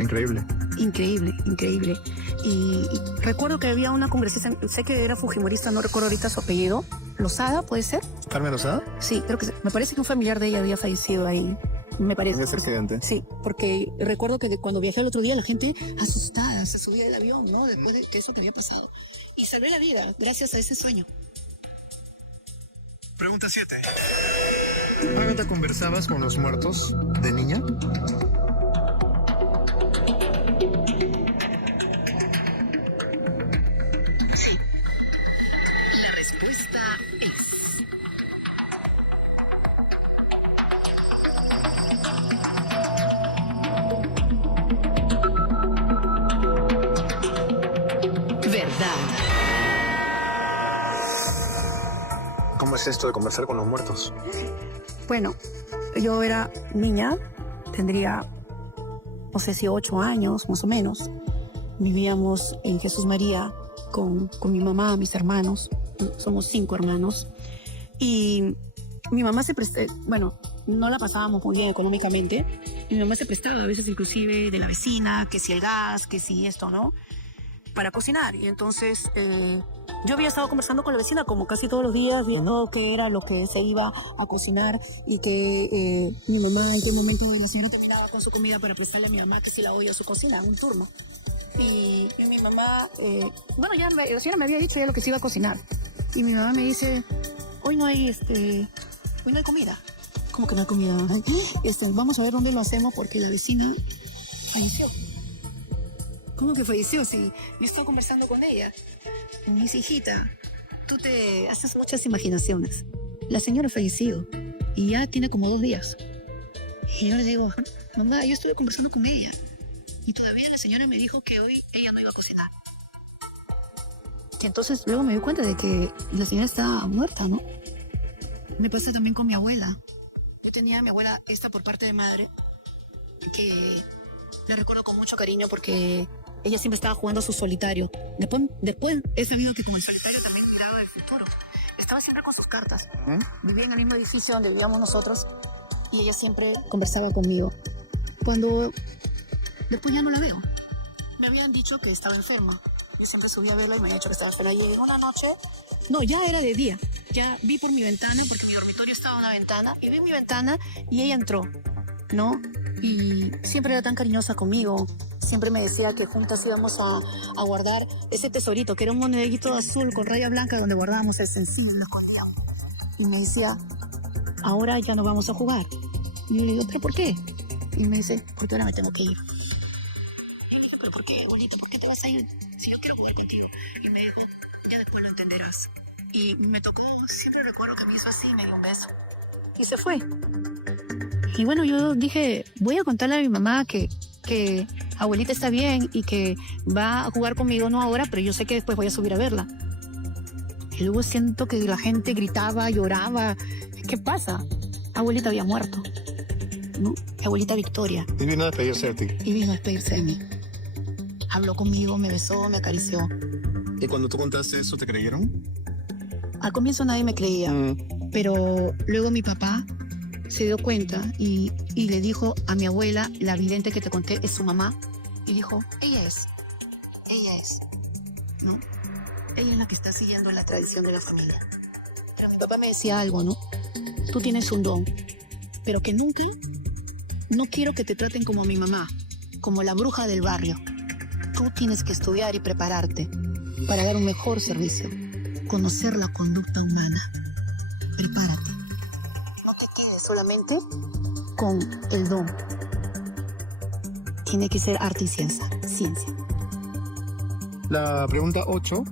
Increíble. Increíble, increíble. Y recuerdo que había una congresista, sé que era fujimorista, no recuerdo ahorita su apellido. ¿Lozada, puede ser? ¿Carmen Lozada? Sí, creo que sí. Me parece que un familiar de ella había fallecido ahí. Me parece. En ese accidente. Sí, porque recuerdo que cuando viajé el otro día la gente asustada se subía del avión, ¿no? Después de eso que había pasado. Y salvé la vida gracias a ese sueño. Pregunta 7. Ágata, ¿conversabas con los muertos de niña? La respuesta es... verdad. ¿Cómo es esto de conversar con los muertos? Bueno, yo era niña, tendría, no sé si 8 años, más o menos. Vivíamos en Jesús María con mi mamá, mis hermanos. Somos 5 hermanos. Y mi mamá se prestaba, bueno, no la pasábamos muy bien económicamente. Mi mamá se prestaba a veces inclusive de la vecina, que si el gas, que si esto, ¿no? Para cocinar. Y entonces yo había estado conversando con la vecina como casi todos los días, viendo qué era lo que se iba a cocinar y que mi mamá en qué momento la señora terminaba con su comida para prestarle a mi mamá que si la oía a su cocina, un turno. Y mi mamá, bueno, ya la señora me había dicho ya lo que se iba a cocinar. Y mi mamá me dice, hoy no hay comida. ¿Cómo que no hay comida? Vamos a ver dónde lo hacemos porque la vecina falleció. ¿Cómo que falleció? Si yo estaba conversando con ella. Me dice, hijita, tú te haces muchas imaginaciones. La señora ha fallecido y ya tiene como 2 días. Y yo le digo, mamá, yo estuve conversando con ella y todavía la señora me dijo que hoy ella no iba a cocinar. Y entonces luego me di cuenta de que la señora está muerta, ¿no? Me pasó también con mi abuela. Yo tenía a mi abuela esta por parte de madre, que la recuerdo con mucho cariño porque ella siempre estaba jugando a su solitario. Después he sabido que con el solitario también miraba el futuro. Estaba siempre con sus cartas. Vivía en el mismo edificio donde vivíamos nosotros y ella siempre conversaba conmigo. Cuando después ya no la veo. Me habían dicho que estaba enferma. Yo siempre subí a verla y me habían dicho que estaba enferma. Y una noche, no, ya era de día. Ya vi por mi ventana, porque mi dormitorio estaba en una ventana, y vi mi ventana y ella entró, ¿no? Y siempre era tan cariñosa conmigo. Siempre me decía que juntas íbamos a guardar ese tesorito, que era un monedito azul con raya blanca donde guardábamos el sencillo y lo escondíamos. Y me decía, ahora ya no vamos a jugar. Y yo le digo, ¿pero por qué? Y me dice, porque ahora me tengo que ir. Y le dije, ¿pero por qué, abuelito? ¿Por qué te vas a ir si yo quiero jugar contigo? Y me dijo, ya después lo entenderás. Y me tocó, siempre recuerdo que me hizo así, me dio un beso. Y se fue. Y bueno, yo dije, voy a contarle a mi mamá que abuelita está bien y que va a jugar conmigo, no ahora, pero yo sé que después voy a subir a verla. Y luego siento que la gente gritaba, lloraba. ¿Qué pasa? Abuelita había muerto, ¿no? Abuelita Victoria. Y vino a despedirse de ti. Y vino a despedirse de mí. Habló conmigo, me besó, me acarició. ¿Y cuando tú contaste eso, te creyeron? Al comienzo nadie me creía, pero luego mi papá se dio cuenta y le dijo a mi abuela, la vidente que te conté, es su mamá, y dijo, ella es, ¿no? Ella es la que está siguiendo la tradición de la familia. Pero mi papá me decía algo, ¿no? Tú tienes un don, pero que nunca, no quiero que te traten como a mi mamá, como la bruja del barrio. Tú tienes que estudiar y prepararte para dar un mejor servicio, conocer la conducta humana. Prepárate. No te quedes solamente con el don. Tiene que ser arte y ciencia. La pregunta 8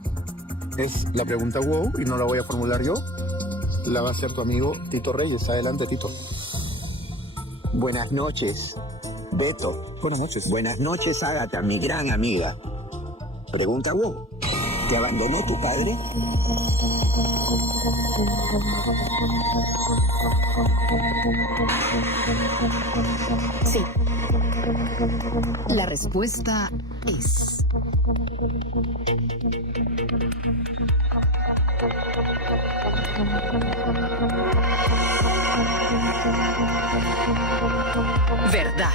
es la pregunta wow y no la voy a formular yo. La va a hacer tu amigo Tito Reyes. Adelante, Tito. Buenas noches, Beto. Buenas noches. Buenas noches, Ágata, mi gran amiga. Pregunta wow. ¿Te abandonó tu padre? Sí. La respuesta es... verdad.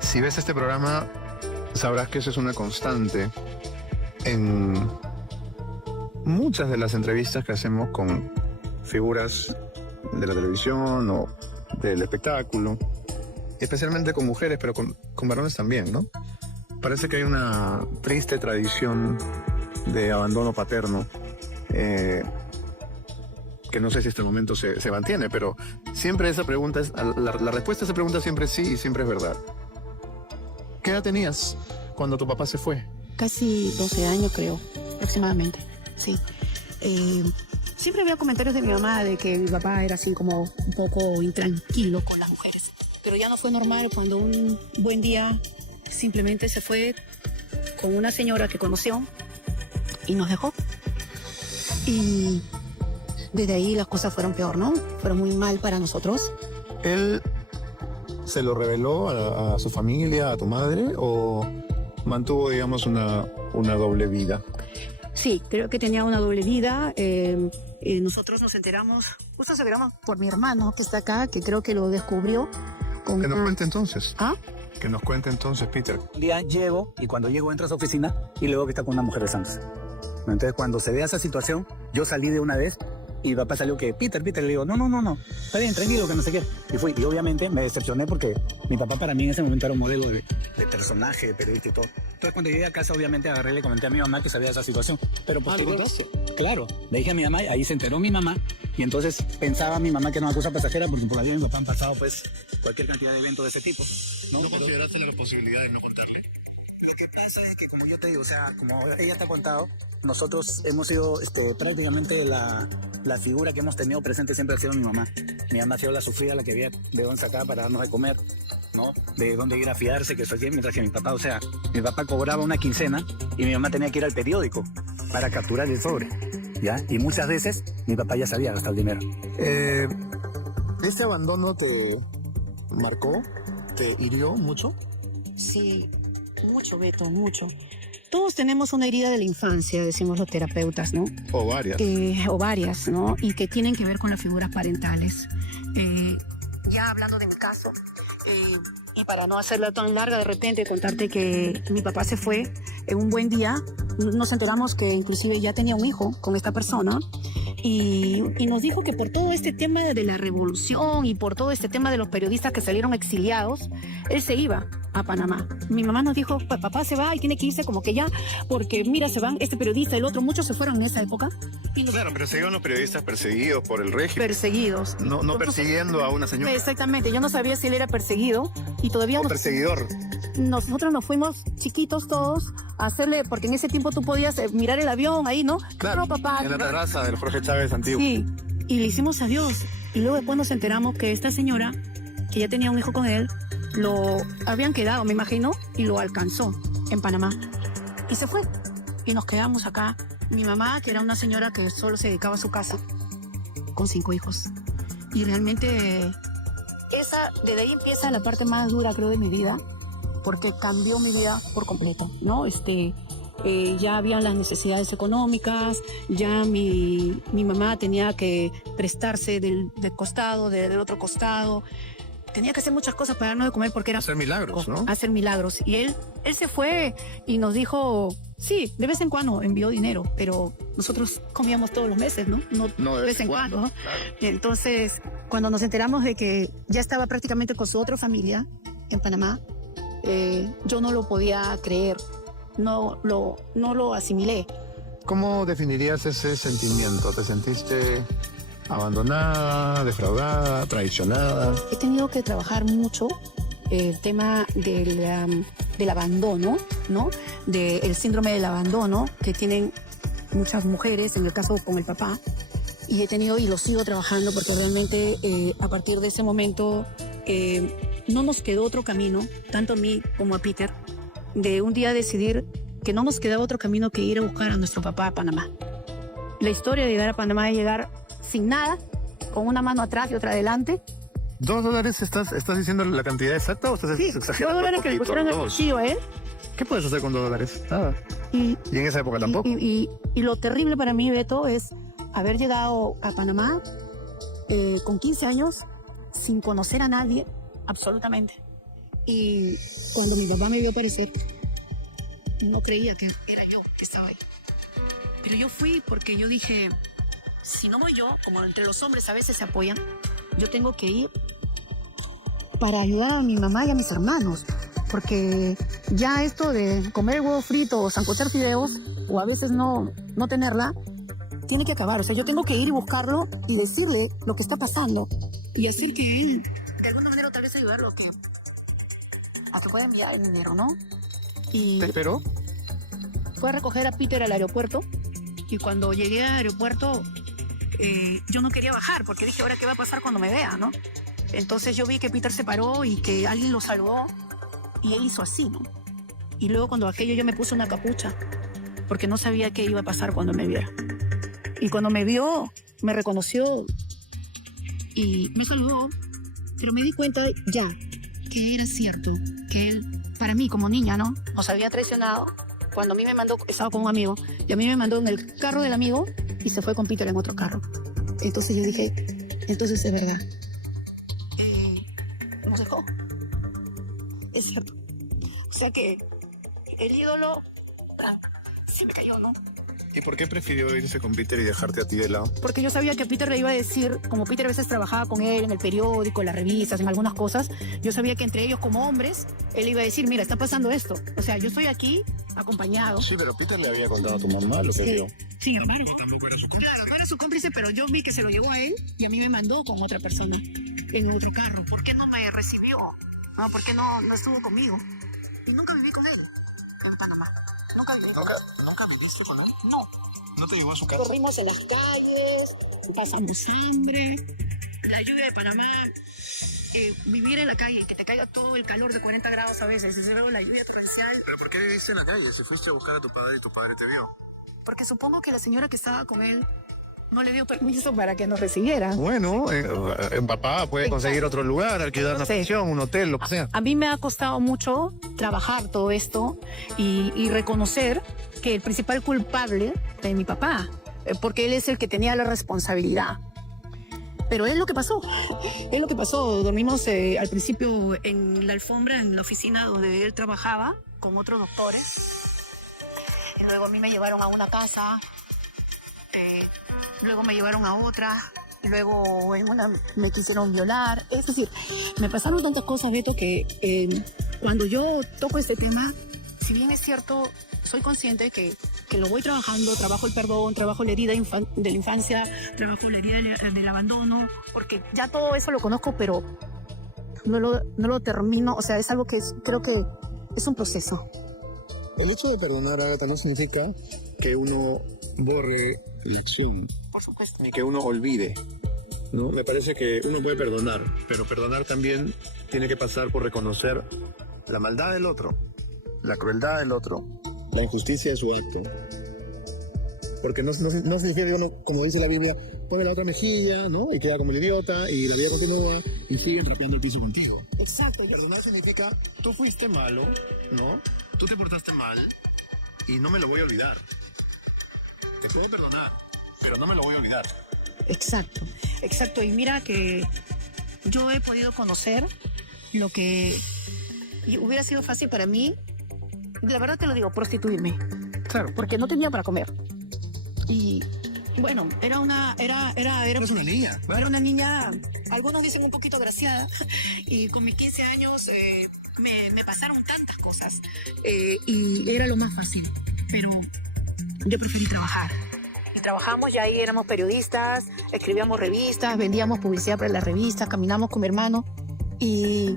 Si ves este programa, sabrás que eso es una constante en muchas de las entrevistas que hacemos con figuras de la televisión o del espectáculo, especialmente con mujeres, pero con varones también, ¿no? Parece que hay una triste tradición de abandono paterno que no sé si hasta el momento se mantiene, pero siempre esa pregunta es, la respuesta a esa pregunta siempre es sí y siempre es verdad. ¿Qué edad tenías cuando tu papá se fue? Casi 12 años, creo, aproximadamente, sí. Siempre había comentarios de mi mamá de que mi papá era así como un poco intranquilo con las mujeres. Pero ya no fue normal cuando un buen día simplemente se fue con una señora que conoció y nos dejó. Y desde ahí las cosas fueron peor, ¿no? Fueron muy mal para nosotros. ¿Él se lo reveló a su familia, a tu madre, o mantuvo, digamos, una doble vida? Sí, creo que tenía una doble vida. Nosotros nos enteramos por mi hermano que está acá, que creo que lo descubrió. Que nos cuente entonces. ¿Ah? Que nos cuente entonces, Peter. Un día llego y cuando llego entro a su oficina y luego que está con una mujer besándose. Entonces cuando se ve esa situación, yo salí de una vez y mi papá salió que, Peter, le digo, no, está bien, tranquilo, que no sé qué. Y fui, y obviamente me decepcioné porque mi papá para mí en ese momento era un modelo de personaje, de periodista y todo. Entonces cuando llegué a casa, obviamente agarré y le comenté a mi mamá que sabía esa situación. Pero posteriormente, claro, le dije a mi mamá, y ahí se enteró mi mamá, y entonces pensaba mi mamá que era una cosa pasajera porque por la vida de mi papá han pasado pues cualquier cantidad de eventos de ese tipo. ¿No consideraste la posibilidad de no contarle? Lo que pasa es que, como yo te digo, o sea, como ella te ha contado, nosotros hemos sido prácticamente la figura que hemos tenido presente siempre ha sido mi mamá. Mi mamá ha sido la sufrida, la que había de dónde sacar para darnos de comer, ¿no? De dónde ir a fiarse, que eso aquí, mientras que mi papá, o sea, mi papá cobraba una quincena y mi mamá tenía que ir al periódico para capturar el sobre, ¿ya? Y muchas veces mi papá ya sabía gastar el dinero. ¿Este abandono te marcó? ¿Te hirió mucho? Sí, mucho, Beto, mucho. Todos tenemos una herida de la infancia, decimos los terapeutas, ¿no? O varias. O varias, ¿no? Y que tienen que ver con las figuras parentales. Ya hablando de mi caso, y para no hacerla tan larga, de repente contarte que mi papá se fue en un buen día. Nos enteramos que inclusive ya tenía un hijo con esta persona. Y nos dijo que por todo este tema de la revolución y por todo este tema de los periodistas que salieron exiliados, él se iba a Panamá. Mi mamá nos dijo, papá se va y tiene que irse como que ya, porque mira, se van este periodista, el otro, muchos se fueron en esa época. Claro, pero se iban los periodistas perseguidos por el régimen. Perseguidos. No persiguiendo a una señora. Exactamente, yo no sabía si él era perseguido y todavía... O perseguidor. Nosotros nos fuimos chiquitos todos a hacerle, porque en ese tiempo tú podías mirar el avión ahí, ¿no? Claro, no, papá, en la terraza del Jorge Chávez antiguo. Sí, y le hicimos adiós. Y luego después nos enteramos que esta señora, que ya tenía un hijo con él, lo habían quedado, me imagino, y lo alcanzó en Panamá. Y se fue. Y nos quedamos acá. Mi mamá, que era una señora que solo se dedicaba a su casa, con 5 hijos. Y realmente, desde ahí empieza la parte más dura, creo, de mi vida, porque cambió mi vida por completo, ¿no? Ya habían las necesidades económicas, ya mi mamá tenía que prestarse del costado, del otro costado. Tenía que hacer muchas cosas para darnos de comer porque era... Hacer milagros, ¿no? Hacer milagros. Y él se fue y nos dijo, sí, de vez en cuando envió dinero, pero nosotros comíamos todos los meses, ¿no? No de vez en cuando, ¿no? Claro. Entonces, cuando nos enteramos de que ya estaba prácticamente con su otra familia en Panamá, yo no lo podía creer, no lo asimilé. ¿Cómo definirías ese sentimiento? ¿Te sentiste abandonada, defraudada, traicionada? He tenido que trabajar mucho el tema del abandono, ¿no? Del síndrome del abandono que tienen muchas mujeres, en el caso con el papá. Y lo sigo trabajando porque realmente a partir de ese momento no nos quedó otro camino, tanto a mí como a Peter, de un día decidir que no nos quedaba otro camino que ir a buscar a nuestro papá a Panamá. La historia de llegar a Panamá es llegar sin nada, con una mano atrás y otra adelante. $2 estás diciendo la cantidad exacta o estás Sí, exagerando? $2 que le pusieron el bolsillo a él. ¿Qué puedes hacer con $2? Nada. Y en esa época tampoco. Y lo terrible para mí, Beto, es haber llegado a Panamá con 15 años, sin conocer a nadie, absolutamente. Y cuando mi papá me vio aparecer, no creía que era yo que estaba ahí. Pero yo fui porque yo dije, si no voy yo, como entre los hombres a veces se apoyan, yo tengo que ir para ayudar a mi mamá y a mis hermanos. Porque ya esto de comer huevo frito o sancochar fideos, o a veces no tenerla, tiene que acabar. O sea, yo tengo que ir y buscarlo y decirle lo que está pasando. Y hacer que él, de alguna manera, tal vez ayudarlo a que pueda enviar el dinero, ¿no? Y Pero fue a recoger a Peter al aeropuerto. Y cuando llegué al aeropuerto, yo no quería bajar, porque dije, ¿ahora qué va a pasar cuando me vea, no? Entonces yo vi que Peter se paró y que alguien lo saludó. Y él hizo así, ¿no? Y luego cuando bajé yo me puse una capucha, porque no sabía qué iba a pasar cuando me viera. Y cuando me vio, me reconoció y me saludó, pero me di cuenta ya que era cierto, que él, para mí como niña, ¿no? Nos había traicionado. Cuando a mí me mandó, estaba con un amigo, y a mí me mandó en el carro del amigo y se fue con Peter en otro carro. Entonces yo dije, entonces es verdad. Nos dejó. Es cierto. O sea que el ídolo se me cayó, ¿no? ¿y por qué prefirió irse con Peter y dejarte a ti de lado? Porque yo sabía que Peter le iba a decir, como Peter a veces trabajaba con él en el periódico, en las revistas, en algunas cosas, yo sabía que entre ellos como hombres, él iba a decir, mira, está pasando esto. O sea, yo estoy aquí acompañado. Sí, pero Peter le había contado a tu mamá lo que vio. Sin embargo, Tampoco era su cómplice. claro, no era su cómplice, pero yo vi que se lo llevó a él y a mí me mandó con otra persona en otro carro. ¿Por qué no me recibió? ¿No? ¿Por qué no estuvo conmigo? Y nunca viví con él en Panamá. Nunca viví con él. ¿Nunca viviste con él? No. ¿No te llevó a su casa? Corrimos en las calles, pasamos hambre. La lluvia de Panamá, vivir en la calle, que te caiga todo el calor de 40 grados a veces, y luego la lluvia torrencial. ¿Pero por qué viviste en la calle? Si fuiste a buscar a tu padre y tu padre te vio. Porque supongo que la señora que estaba con él no le dio permiso para que nos recibiera. Bueno, papá puede conseguir otro lugar, alquilar una Sí. pensión, un hotel, lo que sea. A mí me ha costado mucho trabajar todo esto y reconocer que el principal culpable de mi papá, porque él es el que tenía la responsabilidad. Pero es lo que pasó, es lo que pasó. Dormimos al principio en la alfombra, en la oficina donde él trabajaba con otros doctores. Y luego a mí me llevaron a una casa, luego me llevaron a otra, y luego en una me quisieron violar. Es decir, me pasaron tantas cosas, Beto, que cuando yo toco este tema, si bien es cierto, soy consciente que lo voy trabajando, trabajo el perdón, trabajo la herida de la infancia, trabajo la herida del abandono, porque ya todo eso lo conozco, pero no lo termino. O sea, es algo que creo que es un proceso. El hecho de perdonar, Agatha, no significa que uno borre la acción, Por supuesto. ni que uno olvide. ¿No? Me parece que uno puede perdonar, pero perdonar también tiene que pasar por reconocer la maldad del otro, la crueldad del otro, la injusticia de su acto. Porque no significa que uno, como dice la Biblia, pone la otra mejilla, ¿no? Y queda como el idiota, y la vida continúa, y siguen trapeando el piso contigo. Exacto. Perdonar significa, tú fuiste malo, ¿no? Tú te portaste mal, y no me lo voy a olvidar. Te puedo perdonar, pero no me lo voy a olvidar. Exacto, exacto. Y mira que yo he podido conocer lo que hubiera sido fácil para mí, la verdad te lo digo, prostituirme. Claro. Porque no tenía para comer. Y bueno, era Eres una niña. era una niña, algunos dicen un poquito agraciada, y con mis 15 años me pasaron tantas cosas, y era lo más fácil, pero yo preferí trabajar. Y trabajamos, ya ahí éramos periodistas, escribíamos revistas, vendíamos publicidad para las revistas, caminamos con mi hermano, y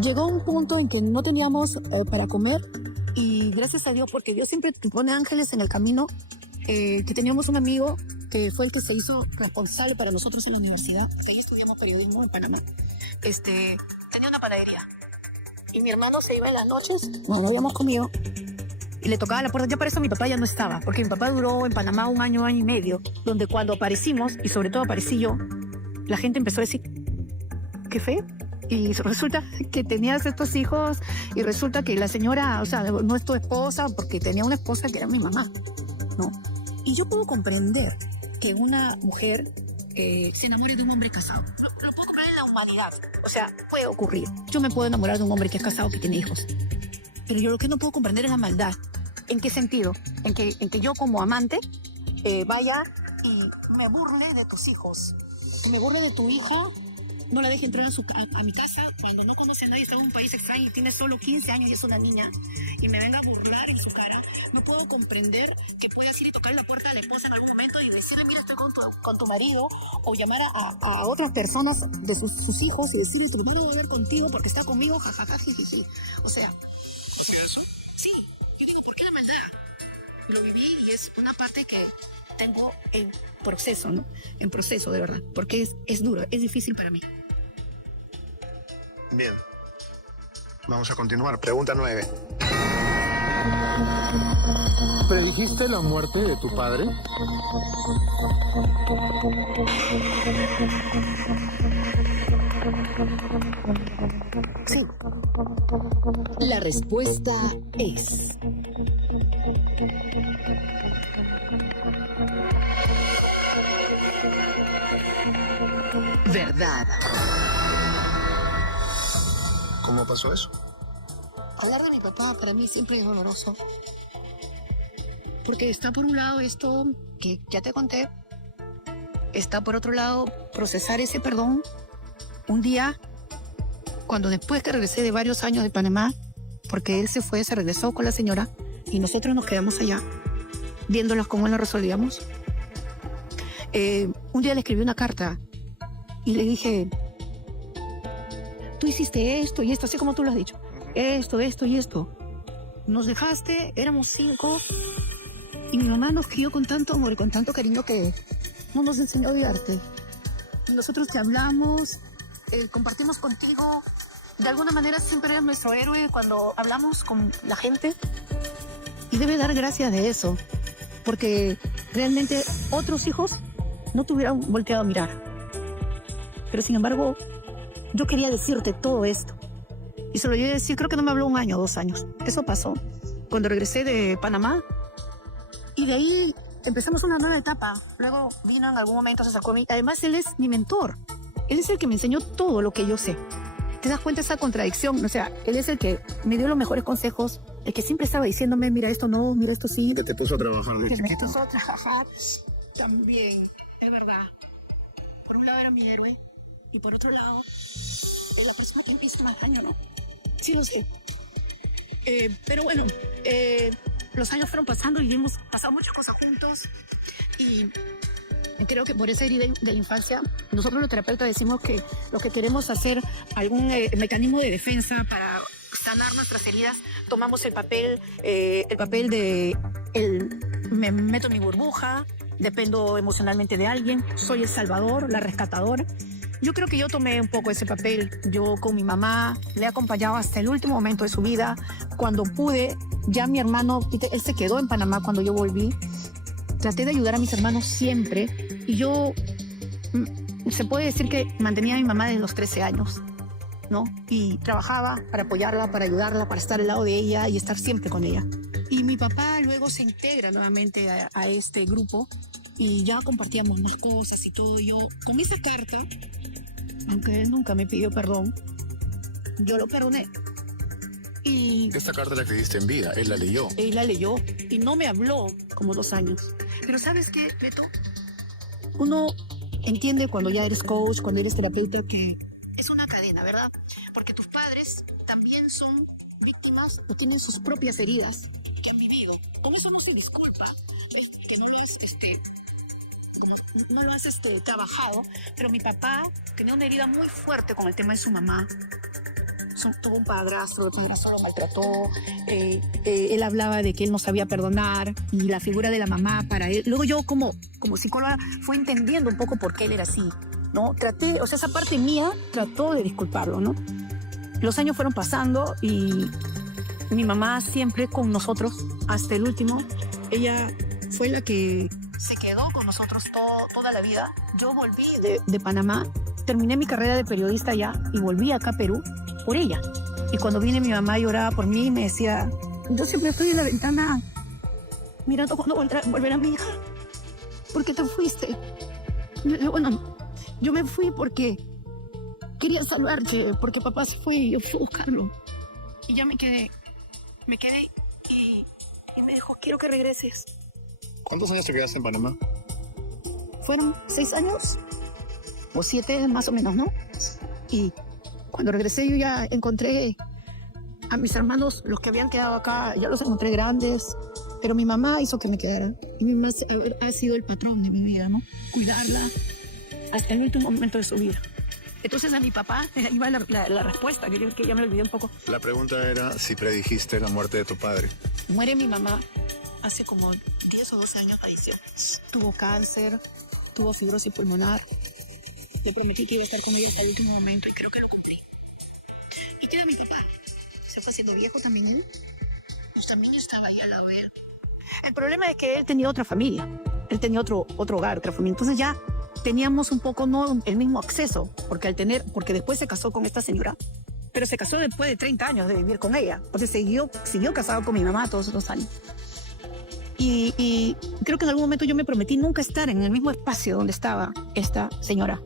llegó un punto en que no teníamos para comer, y gracias a Dios, porque Dios siempre te pone ángeles en el camino, que teníamos un amigo que fue el que se hizo responsable para nosotros en la universidad, porque ahí estudiamos periodismo en Panamá, tenía una panadería. y mi hermano se iba en las noches, no habíamos comido, y le tocaba la puerta. Ya para eso mi papá ya no estaba, porque mi papá duró en Panamá un año y medio, donde cuando aparecimos, y sobre todo aparecí yo, la gente empezó a decir, qué feo. Y resulta que tenías estos hijos y resulta que la señora, o sea, no es tu esposa, porque tenía una esposa que era mi mamá, ¿no? Y yo puedo comprender que una mujer se enamore de un hombre casado. Lo puedo comprender en la humanidad. O sea, puede ocurrir. Yo me puedo enamorar de un hombre que es casado, que tiene hijos. Pero yo lo que no puedo comprender es la maldad. ¿En qué sentido? En que yo como amante vaya y me burle de tus hijos. Que me burle de tu hija, no la deje entrar a mi casa cuando no conoce a nadie, está en un país extraño y tiene solo 15 años y es una niña, y me venga a burlar en su cara. No puedo comprender que puedas ir y tocar la puerta de la esposa en algún momento y decirle, mira, estoy con tu marido, o llamar a otras personas de sus hijos y decirle, tu hermano debe ver contigo porque está conmigo, jajaja, jiji. O sea, ¿Hacía eso? sí, yo digo, ¿por qué la maldad? Lo viví y es una parte que tengo en proceso, ¿no? En proceso, de verdad, porque es duro, es difícil para mí. Bien. Vamos a continuar. Pregunta 9. ¿Predijiste la muerte de tu padre? Sí. La respuesta es... verdad. ¿Cómo pasó eso? Hablar de mi papá para mí siempre es doloroso. Porque está por un lado esto que ya te conté. Está por otro lado procesar ese perdón. Un día, cuando después que regresé de varios años de Panamá, porque él se regresó con la señora y nosotros nos quedamos allá viéndolas cómo lo resolvíamos. Un día le escribí una carta y le dije, tú hiciste esto y esto, así como tú lo has dicho. Esto y esto. Nos dejaste, éramos 5 y mi mamá nos crió con tanto amor y con tanto cariño que no nos enseñó a olvidarte. Y nosotros te hablamos, compartimos contigo. De alguna manera siempre eres nuestro héroe cuando hablamos con la gente. Y debe dar gracias de eso, porque realmente otros hijos no te hubieran volteado a mirar. Pero sin embargo, yo quería decirte todo esto. Y se lo llegué a decir, creo que no me habló 1 año o 2 años. Eso pasó cuando regresé de Panamá. Y de ahí empezamos una nueva etapa. Luego vino en algún momento, se sacó a mí. Además, él es mi mentor. Él es el que me enseñó todo lo que yo sé. ¿Te das cuenta de esa contradicción? O sea, él es el que me dio los mejores consejos, el que siempre estaba diciéndome, mira esto no, mira esto sí. Que te puso a trabajar de Que me chiquito. puso a trabajar también, es verdad. Por un lado era mi héroe y por otro lado, la persona que me hizo más daño, ¿no? Sí lo sé. Pero bueno, los años fueron pasando y hemos pasado muchas cosas juntos y creo que por esa herida de la infancia, nosotros los terapeutas decimos que lo que queremos hacer algún mecanismo de defensa para sanar nuestras heridas, tomamos el papel de me meto en mi burbuja, dependo emocionalmente de alguien, soy el salvador, la rescatadora. Yo creo que yo tomé un poco ese papel. Yo con mi mamá le he acompañado hasta el último momento de su vida. Cuando pude, ya mi hermano, él se quedó en Panamá cuando yo volví. Traté de ayudar a mis hermanos siempre y yo, se puede decir que mantenía a mi mamá desde los 13 años, ¿no? Y trabajaba para apoyarla, para ayudarla, para estar al lado de ella y estar siempre con ella. Y mi papá luego se integra nuevamente a este grupo y ya compartíamos más cosas y todo. Yo, con esa carta, aunque él nunca me pidió perdón, yo lo perdoné. Y Esta carta la escribiste en vida, él la leyó. él la leyó y no me habló como 2 años. Pero ¿sabes qué, Beto? Uno entiende cuando ya eres coach, cuando eres terapeuta, que es una cadena, ¿verdad? Porque tus padres también son víctimas o tienen sus propias heridas que han vivido. Con eso no se disculpa, ¿ves? Que no lo has, no lo has trabajado. Pero mi papá tenía una herida muy fuerte con el tema de su mamá. Tuvo un padrastro, el padrastro lo maltrató, él hablaba de que él no sabía perdonar y la figura de la mamá para él. Luego yo como psicóloga fui entendiendo un poco por qué él era así, ¿no? Esa parte mía trató de disculparlo, ¿no? los años fueron pasando y mi mamá siempre con nosotros hasta el último. Ella fue la que se quedó con nosotros toda la vida. Yo volví de Panamá, terminé mi carrera de periodista allá y volví acá a Perú por ella. Y cuando vine mi mamá lloraba por mí y me decía, yo siempre estoy en la ventana mirando cuando volverá mi hija. ¿Por qué te fuiste? Bueno, yo me fui porque quería salvarte, porque papá se fue y yo fui a buscarlo. Y ya me quedé y me dijo, quiero que regreses. ¿Cuántos años te quedaste en Panamá? Fueron 6 años o 7 más o menos, ¿no? Y cuando regresé yo ya encontré a mis hermanos, los que habían quedado acá, ya los encontré grandes, pero mi mamá hizo que me quedara. Y mi mamá ha sido el patrón de mi vida, ¿no? Cuidarla hasta el último momento de su vida. Entonces a mi papá, ahí va la respuesta, que ya me lo olvidé un poco. La pregunta era si predijiste la muerte de tu padre. Muere mi mamá hace como 10 o 12 años, falleció. Tuvo cáncer, tuvo fibrosis pulmonar. Le prometí que iba a estar con ella hasta el último momento y creo que lo cumplí. Y queda mi papá. Se fue haciendo viejo también él. Pues también estaba ahí al lado de él. El problema es que él tenía otra familia. Él tenía otro hogar, otra familia. Entonces ya teníamos un poco no el mismo acceso, porque después se casó con esta señora, pero se casó después de 30 años de vivir con ella. Entonces siguió casado con mi mamá todos esos años. Y creo que en algún momento yo me prometí nunca estar en el mismo espacio donde estaba esta señora.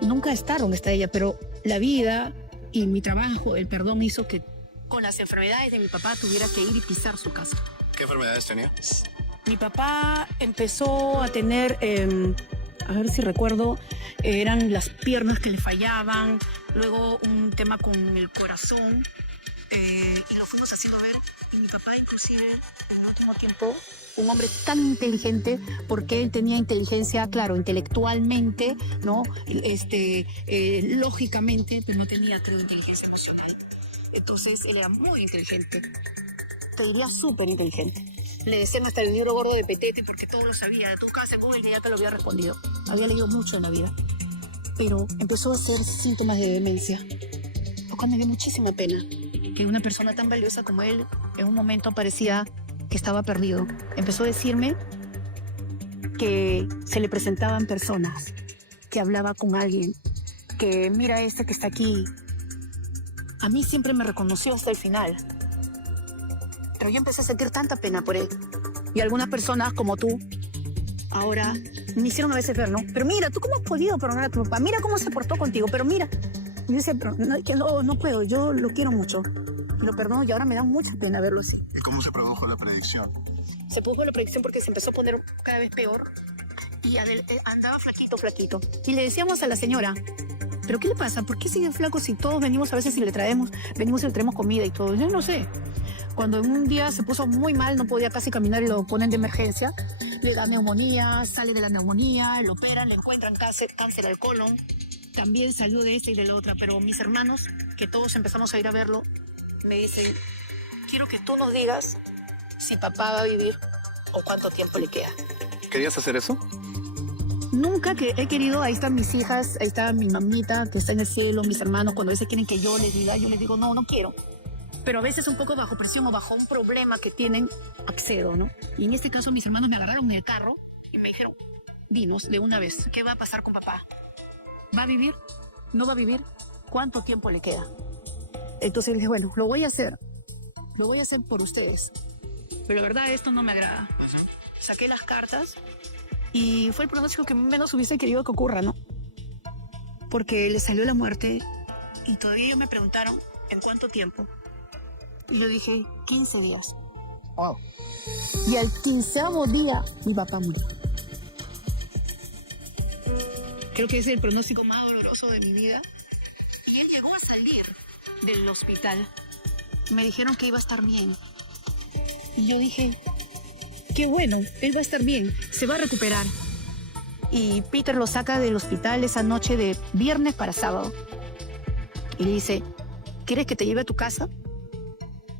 Nunca estar donde está ella, pero la vida y mi trabajo, el perdón, hizo que con las enfermedades de mi papá tuviera que ir y pisar su casa. ¿Qué enfermedades tenía? Mi papá empezó a tener, a ver si recuerdo, eran las piernas que le fallaban, luego un tema con el corazón, y lo fuimos haciendo ver. Y mi papá, inclusive, en el último tiempo, un hombre tan inteligente, porque él tenía inteligencia, claro, intelectualmente, ¿no? Lógicamente, pero no tenía inteligencia emocional. Entonces, él era muy inteligente. Te diría súper inteligente. Le decían hasta el libro gordo de Petete porque todo lo sabía. Tú buscabas en Google y ya te lo había respondido. Había leído mucho en la vida. Pero empezó a hacer síntomas de demencia. Lo cual me dio muchísima pena. Que una persona tan valiosa como él, en un momento parecía que estaba perdido. Empezó a decirme que se le presentaban personas, que hablaba con alguien, que mira este que está aquí. A mí siempre me reconoció hasta el final. Pero yo empecé a sentir tanta pena por él. Y algunas personas como tú, ahora me hicieron a veces ver, ¿no? Pero mira, ¿tú cómo has podido perdonar a tu papá? Mira cómo se portó contigo, pero mira. Y yo decía, pero no puedo, yo lo quiero mucho. Y lo perdono y ahora me da mucha pena verlo así. ¿Y cómo se produjo la predicción? Se produjo la predicción porque se empezó a poner cada vez peor. Y andaba flaquito. Y le decíamos a la señora, ¿pero qué le pasa? ¿Por qué sigue flaco si todos venimos a veces y venimos y le traemos comida y todo? Yo no sé. Cuando en un día se puso muy mal, no podía casi caminar y lo ponen de emergencia, le da neumonía, sale de la neumonía, lo operan, le encuentran cáncer al colon, también salió de esta y de la otra, pero mis hermanos, que todos empezamos a ir a verlo, me dicen, quiero que tú nos digas si papá va a vivir o cuánto tiempo le queda. ¿Querías hacer eso? Nunca que he querido, ahí están mis hijas, ahí está mi mamita que está en el cielo, mis hermanos, cuando a veces quieren que yo les diga, yo les digo, no quiero. Pero a veces un poco bajo presión o bajo un problema que tienen, accedo, ¿no? Y en este caso mis hermanos me agarraron en el carro y me dijeron, dinos de una vez, ¿qué va a pasar con papá? ¿Va a vivir? ¿No va a vivir? ¿Cuánto tiempo le queda? Entonces dije, bueno, lo voy a hacer por ustedes. Pero la verdad esto no me agrada. Saqué las cartas y fue el pronóstico que menos hubiese querido que ocurra, ¿no? Porque le salió la muerte y todavía ellos me preguntaron, ¿en cuánto tiempo? Y yo dije, 15 días. Wow. Y al 15º día, mi papá murió. Creo que ese es el pronóstico más doloroso de mi vida. Y él llegó a salir del hospital. Me dijeron que iba a estar bien. Y yo dije, qué bueno, él va a estar bien, se va a recuperar. Y Peter lo saca del hospital esa noche de viernes para sábado. Y le dice, ¿quieres que te lleve a tu casa?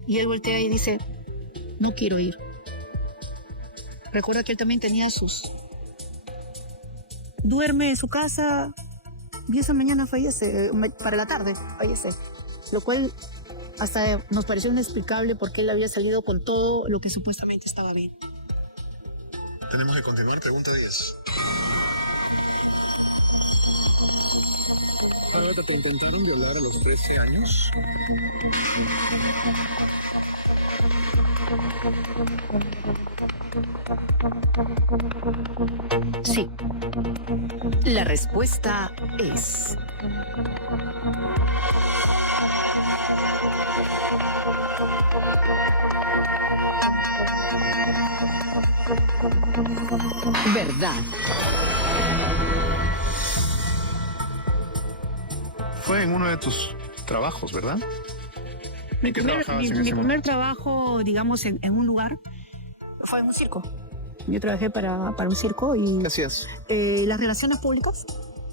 Y él voltea y dice, no quiero ir. Recuerda que él también tenía duerme en su casa y esa mañana fallece, para la tarde fallece. lo cual hasta nos pareció inexplicable porque él había salido con todo lo que supuestamente estaba bien. Tenemos que continuar. Pregunta 10. Ágata, ¿te intentaron violar a los 13 años? Sí. La respuesta es... verdad. Fue en uno de tus trabajos, ¿verdad? Mi qué primer, trabajabas mi- en mi ese primer momento? trabajo, digamos, en un lugar, fue en un circo. Yo trabajé para un circo y ¿Qué hacías? las relaciones públicas,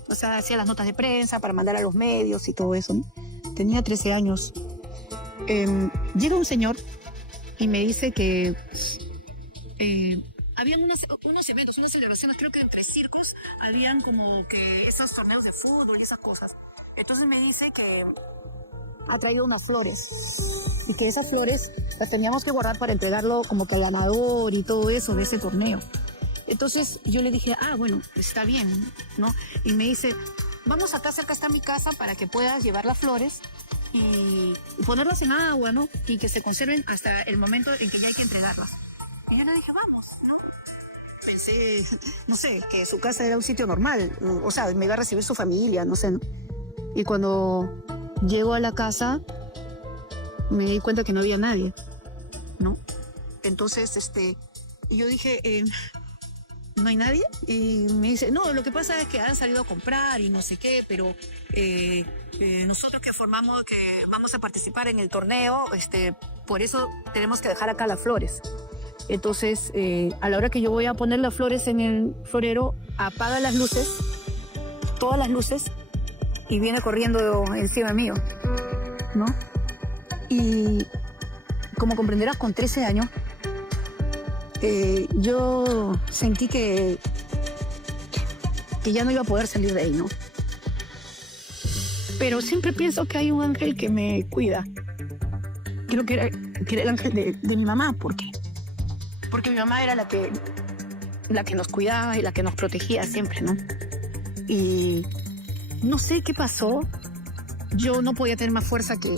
o sea, hacía las notas de prensa para mandar a los medios y todo eso, ¿no? Tenía 13 años. Llega un señor y me dice que habían unos eventos, unas celebraciones, creo que entre circos, habían como que esos torneos de fútbol y esas cosas. Entonces me dice que ha traído unas flores y que esas flores las teníamos que guardar para entregarlo como que al ganador y todo eso de ese torneo. Entonces yo le dije, bueno, está bien, ¿no? Y me dice, vamos acá, cerca está mi casa para que puedas llevar las flores y ponerlas en agua, ¿no? Y que se conserven hasta el momento en que ya hay que entregarlas. Y yo le dije, vamos, ¿no? Pensé, no sé, que su casa era un sitio normal, o sea, me iba a recibir su familia, no sé, ¿no? Y cuando llego a la casa, me di cuenta que no había nadie, ¿no? Entonces, yo dije, ¿no hay nadie? Y me dice, no, lo que pasa es que han salido a comprar y no sé qué, pero nosotros que formamos, que vamos a participar en el torneo, por eso tenemos que dejar acá las flores. Entonces, a la hora que yo voy a poner las flores en el florero, apaga las luces, todas las luces, y viene corriendo encima mío, ¿no? Y como comprenderás, con 13 años, yo sentí que ya no iba a poder salir de ahí, ¿no? Pero siempre pienso que hay un ángel que me cuida. Creo que era el ángel de mi mamá, ¿por qué? Porque mi mamá era la que nos cuidaba y la que nos protegía siempre, ¿no? Y no sé qué pasó. Yo no podía tener más fuerza que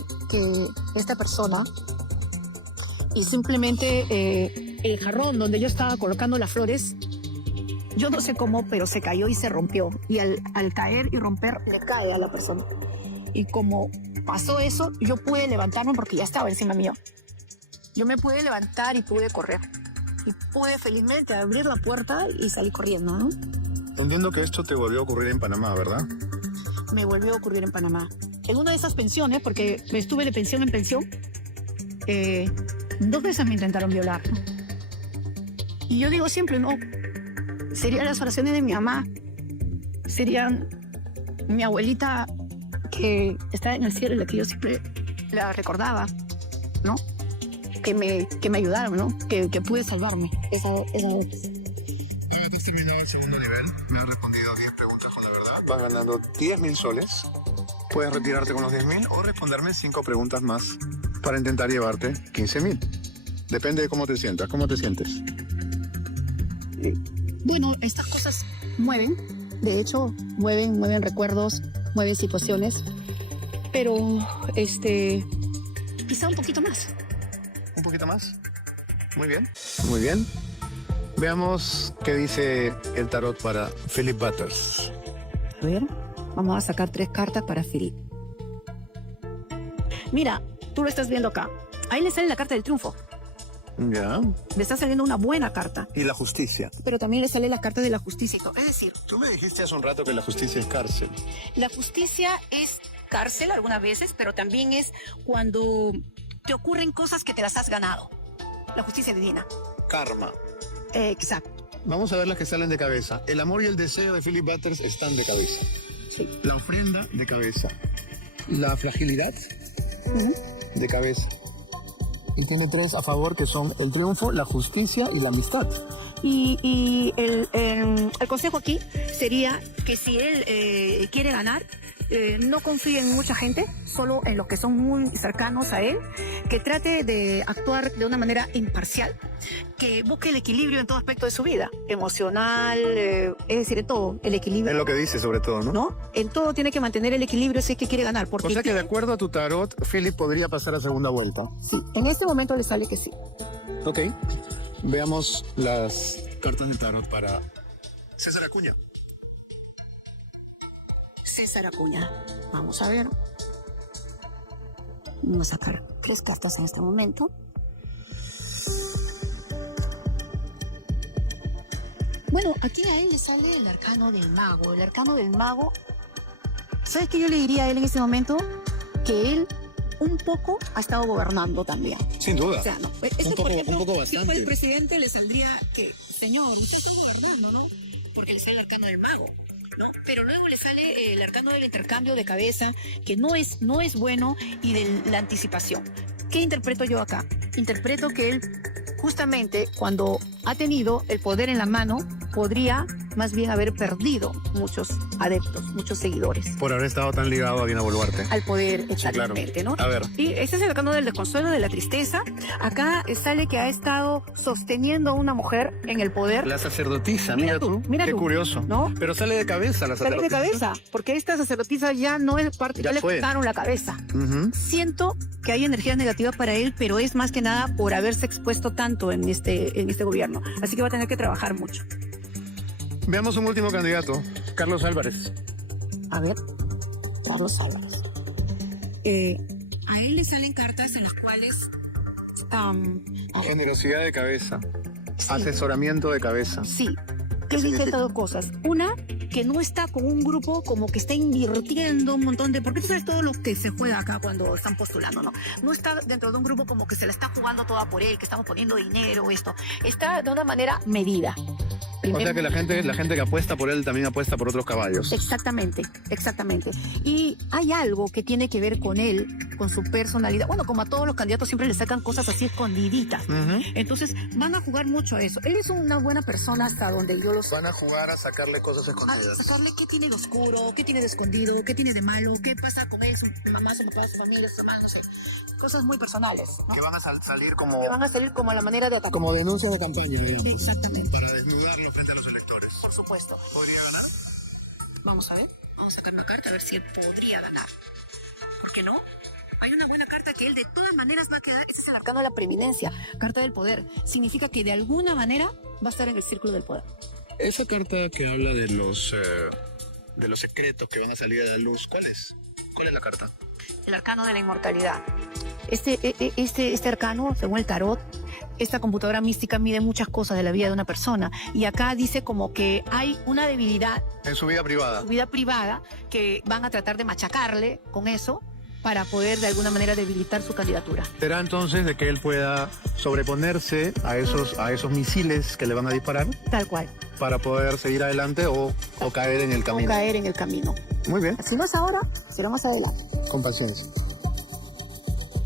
esta persona. Y simplemente el jarrón donde yo estaba colocando las flores, yo no sé cómo, pero se cayó y se rompió. Y al caer y romper, le cae a la persona. Y como pasó eso, yo pude levantarme porque ya estaba encima mío. Yo me pude levantar y pude correr. Y pude felizmente abrir la puerta y salir corriendo, ¿no? Entiendo que esto te volvió a ocurrir en Panamá, ¿verdad? Me volvió a ocurrir en Panamá. En una de esas pensiones, porque estuve de pensión en pensión, 2 veces me intentaron violar, ¿no? Y yo digo siempre, no, serían las oraciones de mi mamá, serían mi abuelita que está en el cielo y la que yo siempre la recordaba, ¿no? Que me ayudaron, ¿no? Que pude salvarme esa vez. Has terminado el segundo nivel. Me has respondido 10 preguntas con la verdad. Vas ganando 10.000 soles. Puedes retirarte con los 10.000 o responderme 5 preguntas más para intentar llevarte 15.000. Depende de cómo te sientas. ¿Cómo te sientes? Bueno, estas cosas mueven, de hecho, mueven recuerdos, mueven situaciones, pero quizá un poquito más. ¿Un poquito más? Muy bien. Muy bien. Veamos qué dice el tarot para Philip Butters. A ver, vamos a sacar 3 cartas para Philip. Mira, tú lo estás viendo acá. Ahí le sale la carta del triunfo. Ya. Le está saliendo una buena carta, Y la justicia. pero también le sale la carta de la justicia y todo. Es decir, Tú me dijiste hace un rato que la justicia es cárcel. la justicia es cárcel algunas veces, pero también es cuando te ocurren cosas que te las has ganado. La justicia divina. Karma. Exacto. Vamos a ver las que salen de cabeza. El amor y el deseo de Philip Butters están de cabeza. Sí. La ofrenda de cabeza. La fragilidad de cabeza. Y tiene 3 a favor que son el triunfo, la justicia y la amistad. Y el consejo aquí sería que si él quiere ganar, no confíe en mucha gente, solo en los que son muy cercanos a él, que trate de actuar de una manera imparcial, que busque el equilibrio en todo aspecto de su vida, emocional, es decir, en todo, el equilibrio. Es lo que dice sobre todo, ¿no? ¿No? En todo tiene que mantener el equilibrio si es que quiere ganar. Porque O sea que de acuerdo a tu tarot, Philip podría pasar a segunda vuelta. sí, en este momento le sale que sí. Ok. Veamos las cartas de tarot para César Acuña. César Acuña. Vamos a ver. Vamos a sacar 3 cartas en este momento. Bueno, aquí a él le sale el arcano del mago. El arcano del mago. ¿Sabes qué yo le diría a él en este momento? Que él un poco ha estado gobernando también. Sin duda. O sea, no. Un poco si bastante. fuera el presidente le saldría que, señor, usted está gobernando, ¿no? Porque le sale el arcano del mago, ¿no? Pero luego le sale el arcano del intercambio de cabeza, que no es bueno, y de la anticipación. ¿Qué interpreto yo acá? Interpreto que él, justamente cuando ha tenido el poder en la mano, podría más bien haber perdido muchos adeptos, muchos seguidores Por haber estado tan ligado a Dina Boluarte. al poder, Sí, claro. exactamente, ¿no? A ver. Y ese es el arcano del desconsuelo, de la tristeza. Acá sale que ha estado sosteniendo a una mujer en el poder. La sacerdotisa, Mira tú, mira Qué tú, curioso. ¿no? Pero sale de cabeza la Sale de sacerdotisa. cabeza, porque esta sacerdotisa ya no es parte, Ya ya le fue. cortaron la cabeza. Ujú. Siento que hay energías negativas para él, pero es más que nada por haberse expuesto tanto en este gobierno. Así que va a tener que trabajar mucho. Veamos un último candidato, Carlos Álvarez. A ver, Carlos Álvarez. A él le salen cartas en las cuales... a ver, Generosidad de cabeza. Asesoramiento de cabeza. sí, que dice estas dos cosas. Una, que no está con un grupo como que está invirtiendo un montón de... Porque tú sabes todo lo que se juega acá cuando están postulando, ¿no? No está dentro de un grupo como que se la está jugando toda por él, que estamos poniendo dinero, esto. Está de una manera medida. O sea que la gente que apuesta por él también apuesta por otros caballos. Exactamente, exactamente. Y hay algo que tiene que ver con él, con su personalidad. Bueno, como a todos los candidatos siempre le sacan cosas así escondiditas. Ujú. Entonces van a jugar mucho a eso. Él es una buena persona hasta donde yo los... Van a jugar a sacarle cosas A escondidas. sacarle qué tiene de oscuro, qué tiene de escondido, qué tiene de malo, qué pasa con él, su mamá, su papá, su familia, su hermano, no sé. Cosas muy personales, ¿no? Que van a salir como, Que van a salir como a la manera de atacar. como denuncia de campaña, digamos. Sí, exactamente, Para desnudarlo frente a los electores. por supuesto. ¿Podría ganar? Vamos a ver, vamos a sacar una carta a ver si él podría ganar. ¿Por qué no? Hay una buena carta que él de todas maneras va a quedar. Ese es el arcano de la preeminencia, carta del poder. Significa que de alguna manera va a estar en el círculo del poder. Esa carta que habla de los secretos que van a salir a la luz, ¿cuál es? ¿Cuál es la carta? El arcano de la inmortalidad. Este arcano, según el tarot, esta computadora mística mide muchas cosas de la vida de una persona. Y acá dice como que hay una debilidad En su vida privada. en su vida privada que van a tratar de machacarle con eso para poder de alguna manera debilitar su candidatura. Será entonces de que él pueda sobreponerse a esos misiles que le van a disparar Tal cual. para poder seguir adelante o caer en el No camino. caer en el camino. Muy bien, Si no es ahora, será más adelante. con paciencia.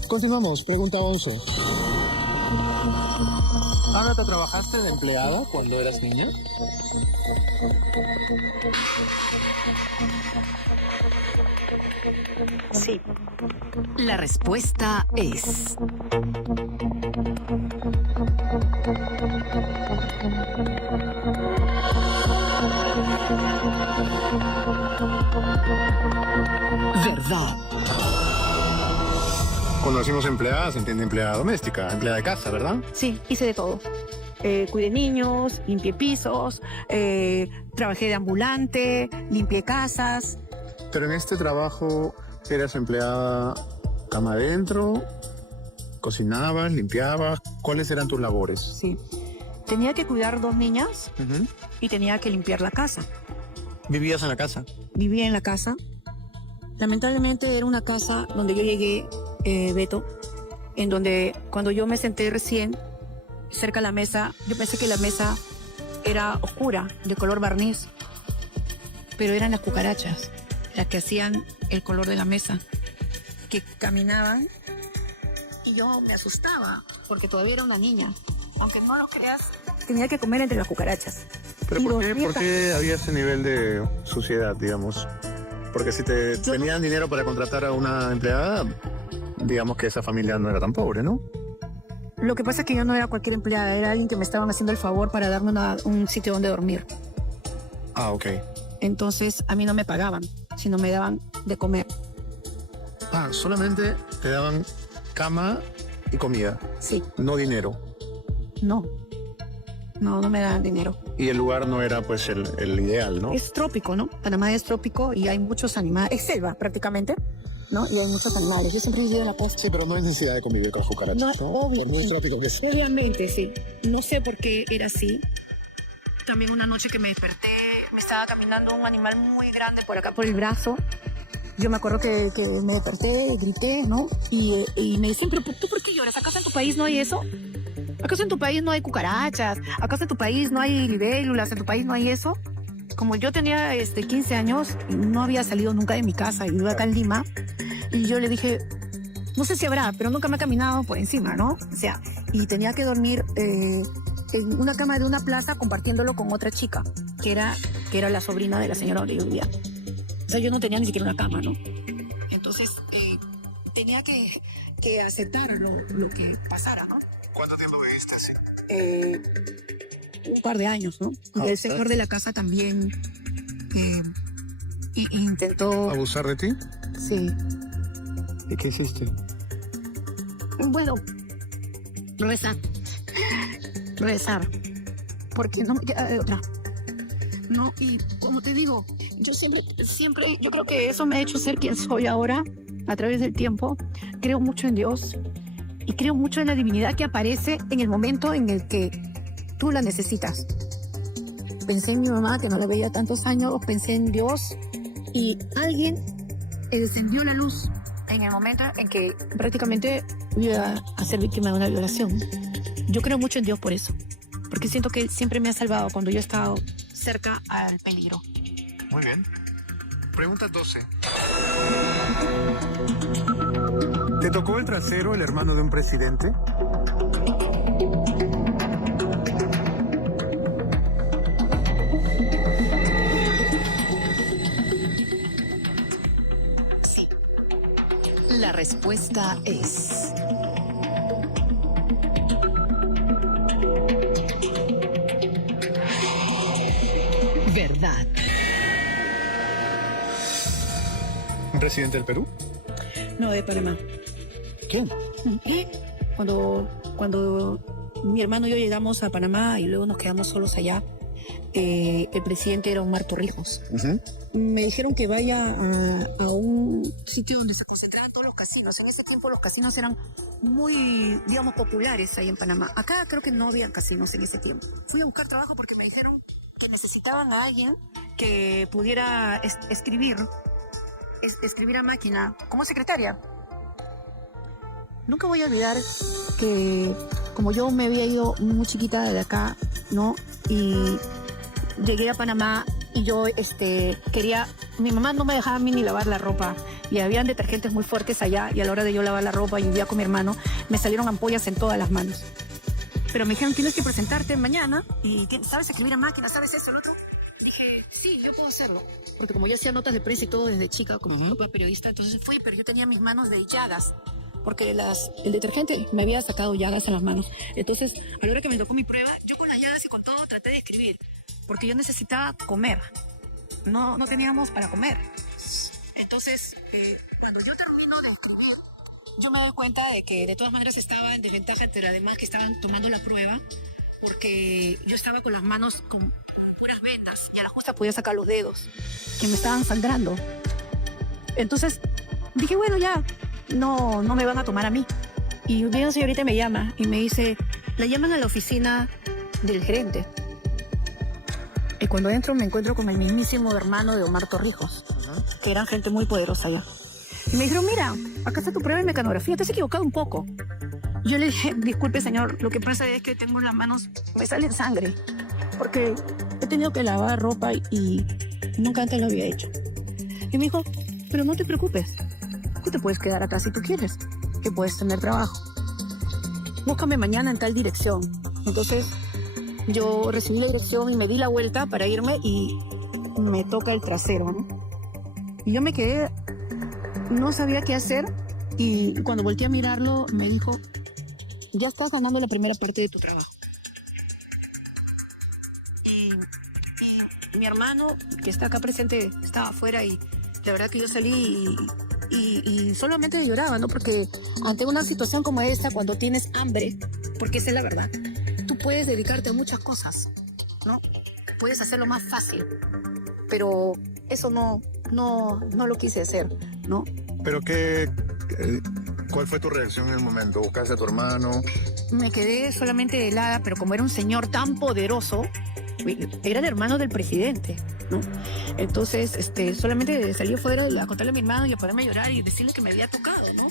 Continuamos, pregunta 11. Ágata, ¿trabajaste de empleada cuando eras niña? Sí. La respuesta es... verdad. Cuando decimos empleada, se entiende empleada doméstica, empleada de casa, ¿verdad? Sí, hice de todo. Cuidé niños, limpié pisos, trabajé de ambulante, limpié casas. Pero en este trabajo eras empleada cama adentro, cocinabas, limpiabas. ¿Cuáles eran tus labores? Sí. Tenía que cuidar 2 niñas y tenía que limpiar la casa. ¿Vivías en la casa? Vivía en la casa. Lamentablemente era una casa donde yo llegué, Beto, en donde cuando yo me senté recién cerca de la mesa, yo pensé que la mesa era oscura, de color barniz, pero eran las cucarachas las que hacían el color de la mesa, que caminaban y yo me asustaba porque todavía era una niña. Aunque no lo creas, tenía que comer entre las cucarachas. ¿Pero Y por qué, dormía por qué había ese nivel de suciedad, digamos? Porque si te Yo- tenían dinero para contratar a una empleada, digamos que esa familia no era tan pobre, ¿no? Lo que pasa es que yo no era cualquier empleada, era alguien que me estaban haciendo el favor para darme un sitio donde dormir. Ah, ok. Entonces a mí no me pagaban, sino me daban de comer. Ah, solamente te daban cama y comida, Sí, no dinero. no. No me daban dinero. Y el lugar no era pues el ideal, ¿no? Es trópico, ¿no? Panamá es trópico y hay muchos animales. Es selva prácticamente, ¿no? Y hay muchos animales. Yo siempre he vivido en la costa. Sí, pero no hay necesidad de convivir con las cucarachas, No, ¿no? obvio. Por muy tráfico que sea. Obviamente, sí. No sé por qué era así. También una noche que me desperté, me estaba caminando un animal muy grande por acá, por el brazo. Yo me acuerdo que me desperté, grité, ¿no? Y me decían, pero ¿tú por qué lloras? ¿Acaso en tu país no hay eso? ¿Acaso en tu país no hay cucarachas? ¿Acaso en tu país no hay libélulas? ¿En tu país no hay eso? Como yo tenía 15 años, no había salido nunca de mi casa y vivía acá en Lima. Y yo le dije, no sé si habrá, pero nunca me ha caminado por encima, ¿no? O sea, y tenía que dormir en una cama de una plaza compartiéndolo con otra chica, que era la sobrina de la señora donde yo vivía. O sea, yo no tenía ni siquiera una cama, ¿no? Entonces, tenía que aceptar lo que pasara, ¿no? ¿Cuánto tiempo viviste así? Un par de años, ¿no? Y el señor de la casa también intentó, ¿Abusar de ti? sí. ¿Y qué hiciste? Bueno, rezar, porque no me queda de otra. No, y como te digo, yo siempre, yo creo que eso me ha hecho ser quien soy ahora, a través del tiempo. Creo mucho en Dios y creo mucho en la divinidad que aparece en el momento en el que tú la necesitas. Pensé en mi mamá, que no la veía tantos años, pensé en Dios y alguien encendió la luz en el momento en que prácticamente iba a ser víctima de una violación. Yo creo mucho en Dios por eso, porque siento que Él siempre me ha salvado cuando yo he estado cerca al peligro. Muy bien. Pregunta 12. ¿Te tocó el trasero el hermano de un presidente? Sí. La respuesta es... verdad. ¿Un presidente del Perú? No, de Panamá. ¿Quién? Cuando mi hermano y yo llegamos a Panamá y luego nos quedamos solos allá, el presidente era Omar Torrijos. Me dijeron que vaya a un sitio donde se concentraban todos los casinos. En ese tiempo los casinos eran muy, digamos, populares ahí en Panamá. Acá creo que no había casinos en ese tiempo. Fui a buscar trabajo porque me dijeron que necesitaban a alguien que pudiera escribir a máquina como secretaria. Nunca voy a olvidar que como yo me había ido muy chiquita de acá, ¿no? Y llegué a Panamá y yo quería... Mi mamá no me dejaba a mí ni lavar la ropa y habían detergentes muy fuertes allá y a la hora de yo lavar la ropa y vivía con mi hermano, me salieron ampollas en todas las manos. Pero me dijeron, tienes que presentarte mañana y sabes escribir a máquina, ¿sabes eso, el otro? Dije, sí, yo puedo hacerlo. Porque como yo hacía notas de prensa y todo desde chica, como periodista, entonces fui, pero yo tenía mis manos de llagas. Porque el detergente me había sacado llagas en las manos. Entonces, a la hora que me tocó mi prueba, yo con las llagas y con todo traté de escribir. Porque yo necesitaba comer. No teníamos para comer. Entonces, cuando yo termino de escribir, yo me doy cuenta de que de todas maneras estaba en desventaja entre las demás que estaban tomando la prueba. Porque yo estaba con las manos con puras vendas. Y a la justa podía sacar los dedos, que me estaban sangrando. Entonces, dije, bueno, ya... No me van a tomar a mí. Y una señorita me llama y me dice, la llaman a la oficina del gerente. Y cuando entro me encuentro con el mismísimo hermano de Omar Torrijos, que eran gente muy poderosa allá. Y me dijeron, mira, acá está tu prueba de mecanografía, te has equivocado un poco. Yo le dije, disculpe señor, lo que pasa es que tengo las manos, me salen sangre, porque he tenido que lavar ropa y nunca antes lo había hecho. Y me dijo, pero no te preocupes. Tú te puedes quedar acá si tú quieres, que puedes tener trabajo. Búscame mañana en tal dirección. Entonces yo recibí la dirección y me di la vuelta para irme y me toca el trasero, ¿no? Y yo me quedé, no sabía qué hacer, y cuando volteé a mirarlo me dijo, ya estás ganando la primera parte de tu trabajo. Y mi hermano, que está acá presente, estaba afuera, y la verdad que yo salí y solamente lloraba, ¿no? Porque ante una situación como esta, cuando tienes hambre, porque esa es la verdad, tú puedes dedicarte a muchas cosas, ¿no? Puedes hacerlo más fácil, pero eso no lo quise hacer, ¿no? Pero ¿cuál fue tu reacción en el momento? ¿Buscaste a tu hermano? Me quedé solamente helada, pero como era un señor tan poderoso, era el hermano del presidente, ¿no? Entonces, solamente salí afuera a contarle a mi hermano y a ponerme a llorar y decirle que me había tocado, ¿no?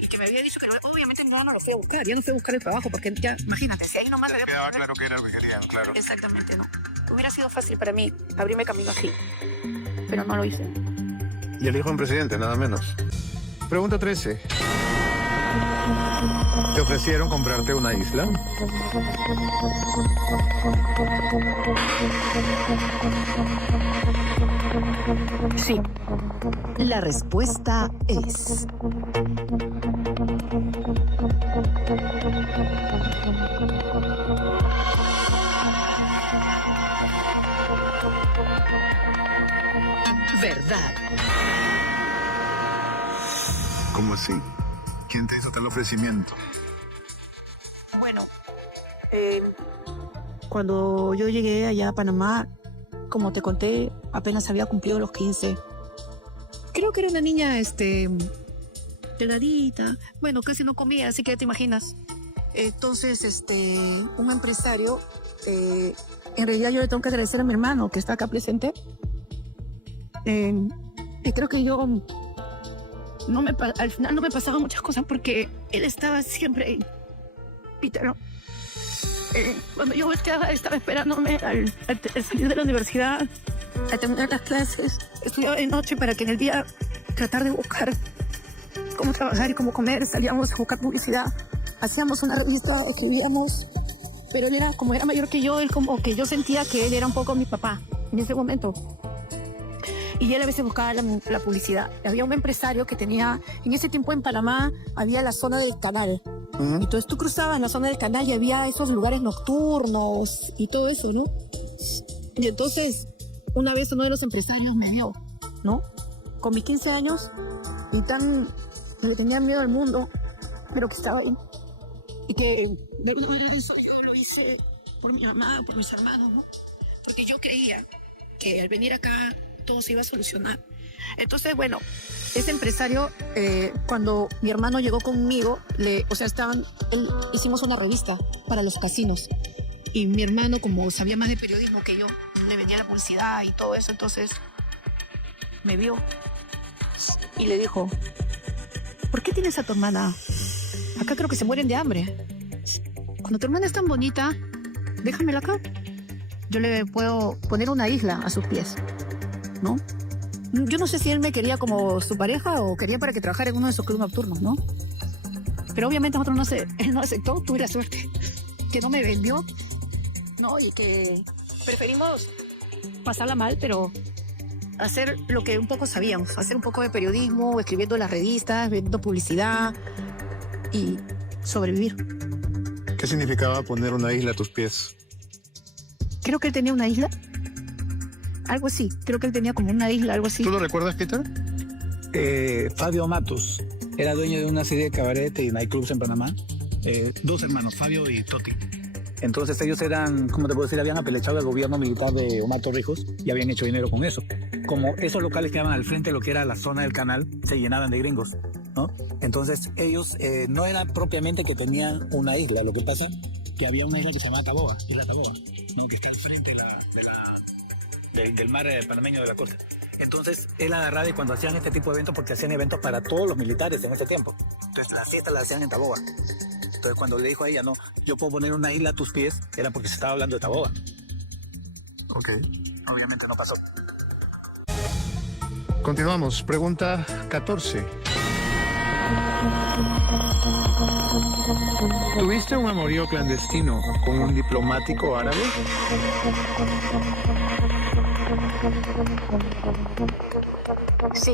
Y que me había dicho que obviamente no lo fui a buscar, ya no fui a buscar el trabajo, porque ya, imagínate, si ahí nomás... Quedaba claro que era lo que querían, claro. Exactamente, ¿no? Hubiera sido fácil para mí abrirme camino aquí, pero no lo hice. Y el hijo del presidente, nada menos. Pregunta 13. ¿Te ofrecieron comprarte una isla? Sí. La respuesta es... verdad. ¿Cómo así? ¿Quién te hizo tal ofrecimiento? Bueno, cuando yo llegué allá a Panamá, como te conté, apenas había cumplido los 15. Creo que era una niña, delgadita. Bueno, casi no comía, así que ya te imaginas. Entonces, un empresario, en realidad yo le tengo que agradecer a mi hermano, que está acá presente. Y creo que yo... al final no me pasaban muchas cosas porque él estaba siempre ahí. Peter, ¿no? Cuando yo volteaba, estaba esperándome al salir de la universidad, a terminar las clases. Estudiaba de noche para que en el día tratar de buscar cómo trabajar y cómo comer. Salíamos a buscar publicidad, hacíamos una revista, escribíamos. Pero él era, como era mayor que yo, él como que yo sentía que él era un poco mi papá en ese momento. Y él a veces buscaba la publicidad. Había un empresario que tenía, en ese tiempo en Panamá, había la zona del canal. Entonces tú cruzabas en la zona del canal y había esos lugares nocturnos y todo eso, ¿no? Y entonces, una vez uno de los empresarios me vio, ¿no? Con mis 15 años y le tenía miedo al mundo, pero que estaba ahí. Y que debido a eso yo lo hice por mi mamá, por mis hermanos, ¿no? Porque yo creía que al venir acá todo se iba a solucionar. Entonces, bueno, ese empresario, cuando mi hermano llegó conmigo, hicimos una revista para los casinos. Y mi hermano, como sabía más de periodismo que yo, le vendía la publicidad y todo eso, entonces me vio y le dijo, ¿por qué tienes a tu hermana? Acá creo que se mueren de hambre. Cuando tu hermana es tan bonita, déjamela acá. Yo le puedo poner una isla a sus pies, ¿no? Yo no sé si él me quería como su pareja o quería para que trabajara en uno de esos clubes nocturnos, ¿no? Pero obviamente él no aceptó, tuve la suerte que no me vendió, ¿no? Y que preferimos pasarla mal, pero hacer lo que un poco sabíamos, hacer un poco de periodismo, escribiendo las revistas, vendiendo publicidad y sobrevivir. ¿Qué significaba poner una isla a tus pies? Creo que él tenía una isla. Algo así, creo que él tenía como una isla, algo así. ¿Tú lo recuerdas, Peter? Fabio Matus era dueño de una serie de cabaret y nightclubs en Panamá. Dos hermanos, Fabio y Toti. Entonces ellos eran, ¿cómo te puedo decir? Habían apelechado al gobierno militar de Omar Torrijos y habían hecho dinero con eso. Como esos locales que estaban al frente de lo que era la zona del canal, se llenaban de gringos, ¿no? Entonces ellos no era propiamente que tenían una isla, lo que pasa que había una isla que se llamaba Taboga, Isla Taboga, ¿no? Que está al frente del mar panameño de la costa. Entonces él agarraba y cuando hacían este tipo de eventos, porque hacían eventos para todos los militares en ese tiempo, entonces las fiestas las hacían en Taboga. Entonces cuando le dijo a ella, no, yo puedo poner una isla a tus pies, era porque se estaba hablando de Taboga. Ok. Obviamente no pasó. Continuamos. Pregunta 14. ¿Tuviste un amorío clandestino con un diplomático árabe? Sí.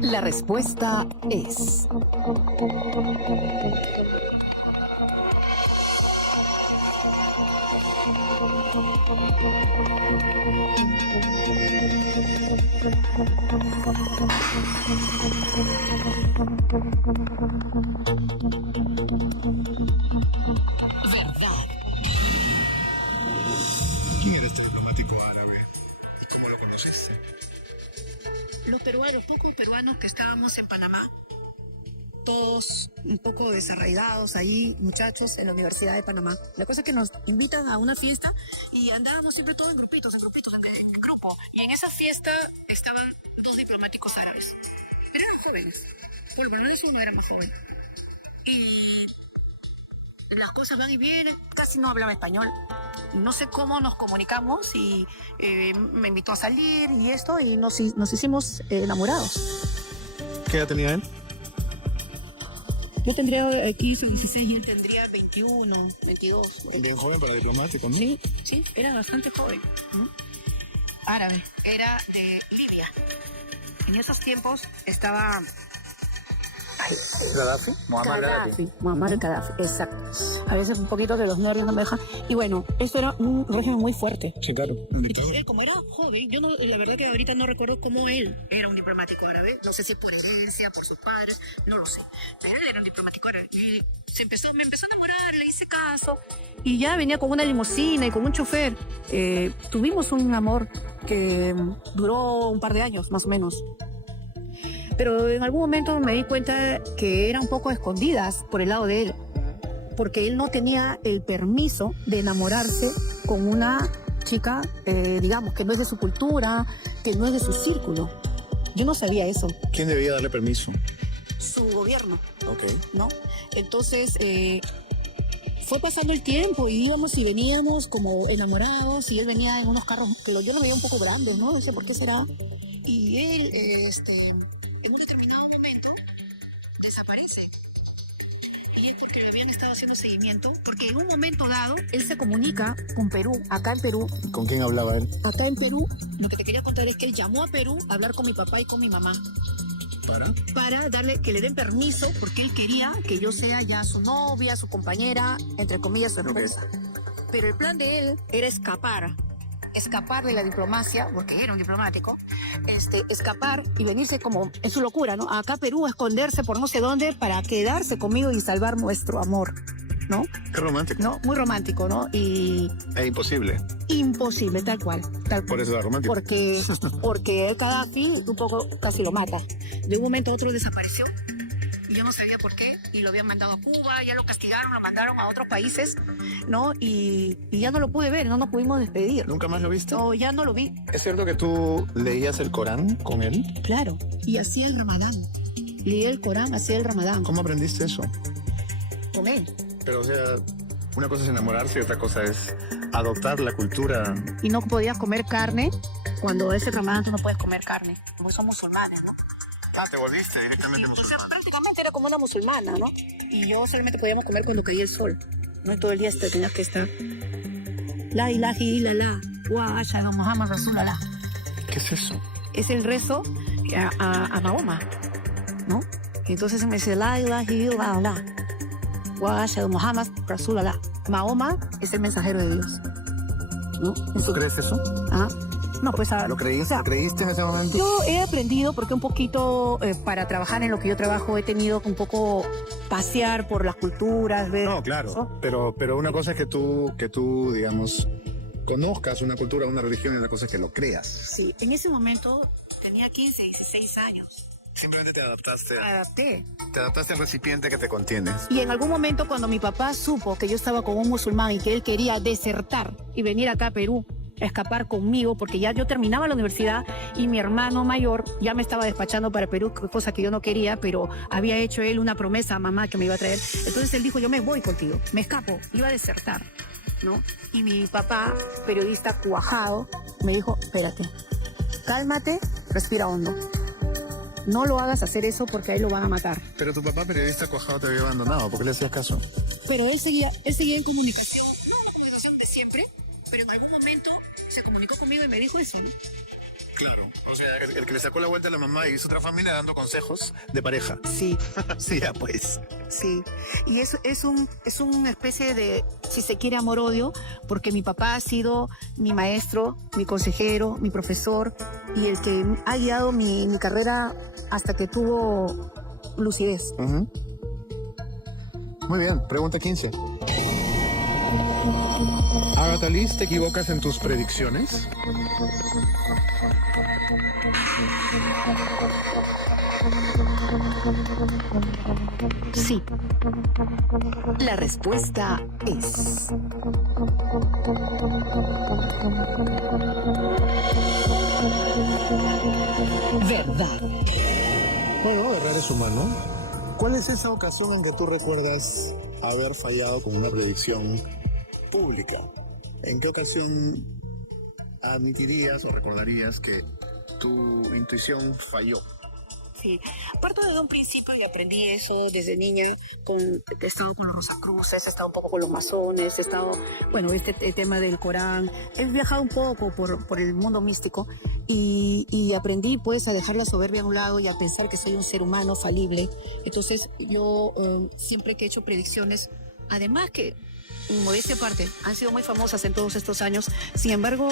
La respuesta es... ¿Quién era este diplomático árabe? ¿Y cómo lo conociste? Los pocos peruanos que estábamos en Panamá, todos un poco desarraigados ahí, muchachos, en la Universidad de Panamá. La cosa es que nos invitan a una fiesta y andábamos siempre todos en grupitos, en grupo. Y en esa fiesta estaban 2 diplomáticos árabes. Pero eran jóvenes. Por lo menos uno era más joven. Y las cosas van y vienen, casi no hablaba español. No sé cómo nos comunicamos y me invitó a salir y esto, y nos hicimos enamorados. ¿Qué edad tenía él? Yo tendría 15 o 16 y él tendría 21, 22. Bien joven para diplomático, ¿no? Sí, era bastante joven. Árabe, era de Libia. En esos tiempos estaba... ¿Gaddafi? Muammar Gaddafi, exacto. A veces un poquito de los nervios no me dejan. Y bueno, esto era un régimen muy fuerte. Sí, claro. Él, como era joven, yo no, la verdad que ahorita no recuerdo cómo él era un diplomático árabe. No sé si por herencia, por sus padres, no lo sé. Pero él era un diplomático árabe. Y me empezó a enamorar, le hice caso. Y ya venía con una limusina y con un chofer. Tuvimos un amor que duró un par de años, más o menos. Pero en algún momento me di cuenta que era un poco a escondidas por el lado de él, porque él no tenía el permiso de enamorarse con una chica, digamos, que no es de su cultura, que no es de su círculo. Yo no sabía eso. ¿Quién debía darle permiso? Su gobierno, Ok. ¿no? Entonces, fue pasando el tiempo y íbamos y veníamos como enamorados, y él venía en unos carros que yo lo veía un poco grandes, ¿no? Decía, ¿por qué será? Y él, en un determinado momento, desaparece. Y es porque le habían estado haciendo seguimiento, porque en un momento dado, él se comunica con Perú, acá en Perú. ¿Con quién hablaba él? Acá en Perú, lo que te quería contar es que él llamó a Perú a hablar con mi papá y con mi mamá. ¿Para? Para darle, que le den permiso, porque él quería que yo sea ya su novia, su compañera, entre comillas, su esposa. Pero el plan de él era escapar de la diplomacia, porque era un diplomático, escapar y venirse como en su locura, ¿no? Acá a Perú, a esconderse por no sé dónde para quedarse conmigo y salvar nuestro amor, ¿no? Qué romántico. ¿No? Muy romántico, ¿no? Y Es imposible. imposible, tal cual. Por eso era romántico. Porque Gaddafi un poco casi lo mata. De un momento a otro desapareció. Y yo no sabía por qué, y lo habían mandado a Cuba, ya lo castigaron, lo mandaron a otros países, ¿no? Y ya no lo pude ver, no nos pudimos despedir. ¿Nunca más lo viste? No, ya no lo vi. ¿Es cierto que tú leías el Corán con él? Claro. Y hacía el Ramadán. Leía el Corán, hacía el Ramadán. ¿Cómo aprendiste eso? Con él. Pero, o sea, una cosa es enamorarse y otra cosa es adoptar la cultura. Y no podías comer carne. Cuando es el Ramadán tú no puedes comer carne, porque son musulmanes, ¿no? Ah, te volviste directamente O sea, musulmán. prácticamente era como una musulmana, ¿no? Y yo solamente podíamos comer cuando caía el sol. No todo el día tenías que estar. La ilaha illallah, wa ashhadu Muhammad Rasulullah. ¿Qué es eso? Es el rezo a Mahoma, ¿no? Entonces me dice la ilaha illallah, wa ashhadu Muhammad Rasulullah. Mahoma es el mensajero de Dios, ¿no? ¿Tú crees eso? Ah, no, pues ¿Lo creíste? o sea, ¿Lo creíste en ese momento? yo he aprendido, porque un poquito para trabajar en lo que yo trabajo he tenido que un poco pasear por las culturas, ver... No, claro. Pero una cosa es que tú, digamos, conozcas una cultura, una religión, y otra cosa es que lo creas. Sí, en ese momento tenía 15, 16 años. Simplemente te adaptaste. Me adapté. Te adaptaste al recipiente que te contiene. Y en algún momento cuando mi papá supo que yo estaba con un musulmán y que él quería desertar y venir acá a Perú a escapar conmigo, porque ya yo terminaba la universidad y mi hermano mayor ya me estaba despachando para Perú, cosa que yo no quería, pero había hecho él una promesa a mamá que me iba a traer. Entonces él dijo, yo me voy contigo, me escapo, iba a desertar, ¿no? Y mi papá, periodista cuajado, me dijo, espérate, cálmate, respira hondo. No lo hagas hacer eso porque a él lo van a matar. Pero tu papá periodista cuajado te había abandonado. ¿Por qué le hacías caso? Pero él seguía en comunicación, no una comunicación de siempre, pero en algún momento se comunicó conmigo y me dijo eso, ¿no? Claro. O sea, el que le sacó la vuelta a la mamá y hizo otra familia dando consejos de pareja. Sí, Sí, ya pues. sí. Y es una especie de, si se quiere, amor-odio, porque mi papá ha sido mi maestro, mi consejero, mi profesor, y el que ha guiado mi carrera hasta que tuvo lucidez. Ujú. Muy bien, pregunta 15. Agatha Liz, ¿te equivocas en tus predicciones? Sí. La respuesta es... verdad. Bueno, errar es humano. ¿Cuál es esa ocasión en que tú recuerdas haber fallado con una predicción pública? ¿En qué ocasión admitirías o recordarías que tu intuición falló? Sí, parto desde un principio y aprendí eso desde niña. He estado con los Rosacruces, he estado un poco con los masones, he estado, bueno, el tema del Corán. He viajado un poco por el mundo místico y aprendí pues a dejar la soberbia a un lado y a pensar que soy un ser humano falible. Entonces yo siempre que he hecho predicciones, además que, modestia aparte, han sido muy famosas en todos estos años. Sin embargo,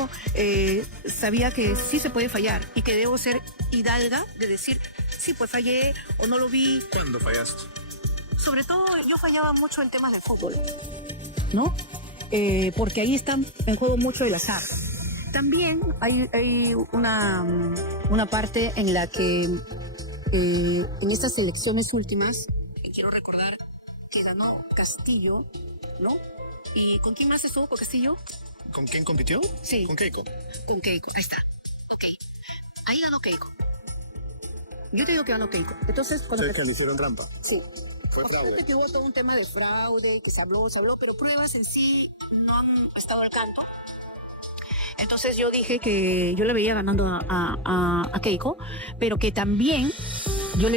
sabía que sí se puede fallar y que debo ser hidalga de decir, sí, pues fallé o no lo vi. ¿Cuándo fallaste? Sobre todo, yo fallaba mucho en temas de fútbol, ¿no? Porque ahí está en juego mucho el azar. También hay una parte en la que en estas elecciones últimas, quiero recordar que ganó Castillo, ¿no? ¿Y con quién más estuvo con Castillo? ¿Con quién compitió? Sí. Con Keiko. Con Keiko, ahí está. Ok. Ahí ganó Keiko. Yo te digo que ganó Keiko. Entonces, cuando... ¿Sabes que le hicieron trampa? Sí. Fue Obviamente fraude. que hubo todo un tema de fraude, que se habló, pero pruebas en sí no han estado al canto. Entonces yo dije que yo le veía ganando a Keiko, pero que también,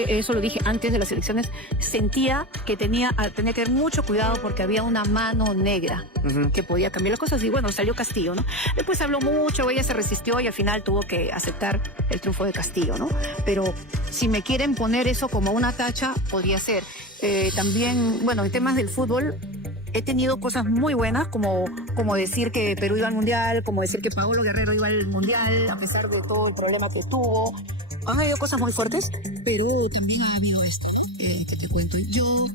eso lo dije antes de las elecciones, sentía que tenía que tener mucho cuidado porque había una mano negra que podía cambiar las cosas. Y bueno, salió Castillo, ¿no? Después habló mucho, ella se resistió y al final tuvo que aceptar el triunfo de Castillo, ¿no? Pero si me quieren poner eso como una tacha, podría ser. También, bueno, en temas del fútbol, he tenido cosas muy buenas, como decir que Perú iba al Mundial, como decir que Paolo Guerrero iba al Mundial, a pesar de todo el problema que tuvo. Han habido cosas muy fuertes, pero también ha habido esto, que te cuento. Yo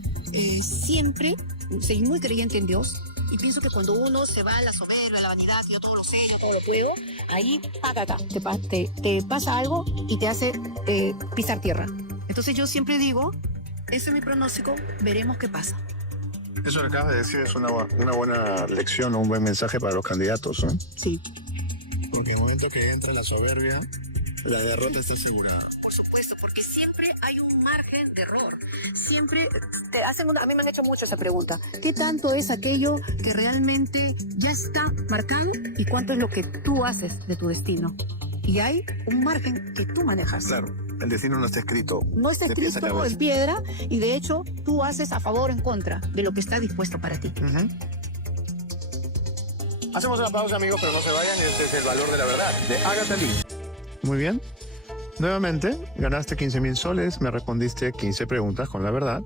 siempre soy muy creyente en Dios y pienso que cuando uno se va a la soberbia, a la vanidad, yo todo lo sé, yo todo lo puedo, ahí te pasa algo y te hace pisar tierra. Entonces yo siempre digo, ese es mi pronóstico, veremos qué pasa. Eso que acabas de decir es una buena lección o un buen mensaje para los candidatos, ¿no? Sí. Porque en el momento que entra la soberbia, la derrota está asegurada. Por supuesto, porque siempre hay un margen de error. Siempre a mí me han hecho mucho esa pregunta. ¿Qué tanto es aquello que realmente ya está marcado y cuánto es lo que tú haces de tu destino? Y hay un margen que tú manejas. Claro, el destino no está escrito. No está de pies a escrito cabeza. en piedra y de hecho tú haces a favor o en contra de lo que está dispuesto para ti. Hacemos una pausa, amigos, pero no se vayan. Este es El Valor de la Verdad, de Agatha Liz. Muy bien. Nuevamente, ganaste 15,000 soles, me respondiste 15 preguntas con la verdad.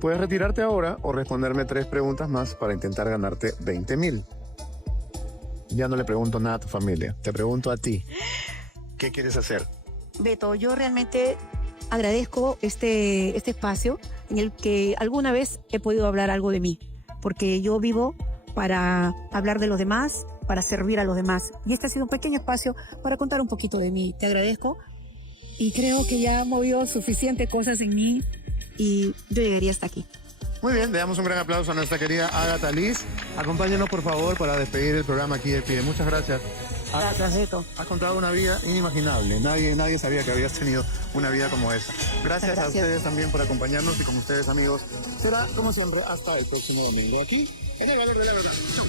Puedes retirarte ahora o responderme 3 preguntas más para intentar ganarte 20,000. Ya no le pregunto nada a tu familia, te pregunto a ti. ¿Qué quieres hacer? Beto, yo realmente agradezco este espacio en el que alguna vez he podido hablar algo de mí, porque yo vivo para hablar de los demás, para servir a los demás. Y este ha sido un pequeño espacio para contar un poquito de mí. Te agradezco y creo que ya ha movido suficientes cosas en mí y yo llegaría hasta aquí. Muy bien, le damos un gran aplauso a nuestra querida Agatha Liz. Acompáñenos, por favor, para despedir el programa aquí de pie. Muchas gracias. Gracias, Beto. Has contado una vida inimaginable. Nadie sabía que habías tenido una vida como esa. Gracias a ustedes también por acompañarnos y como ustedes, amigos, será como siempre hasta el próximo domingo aquí en El Valor de la Verdad. Chau.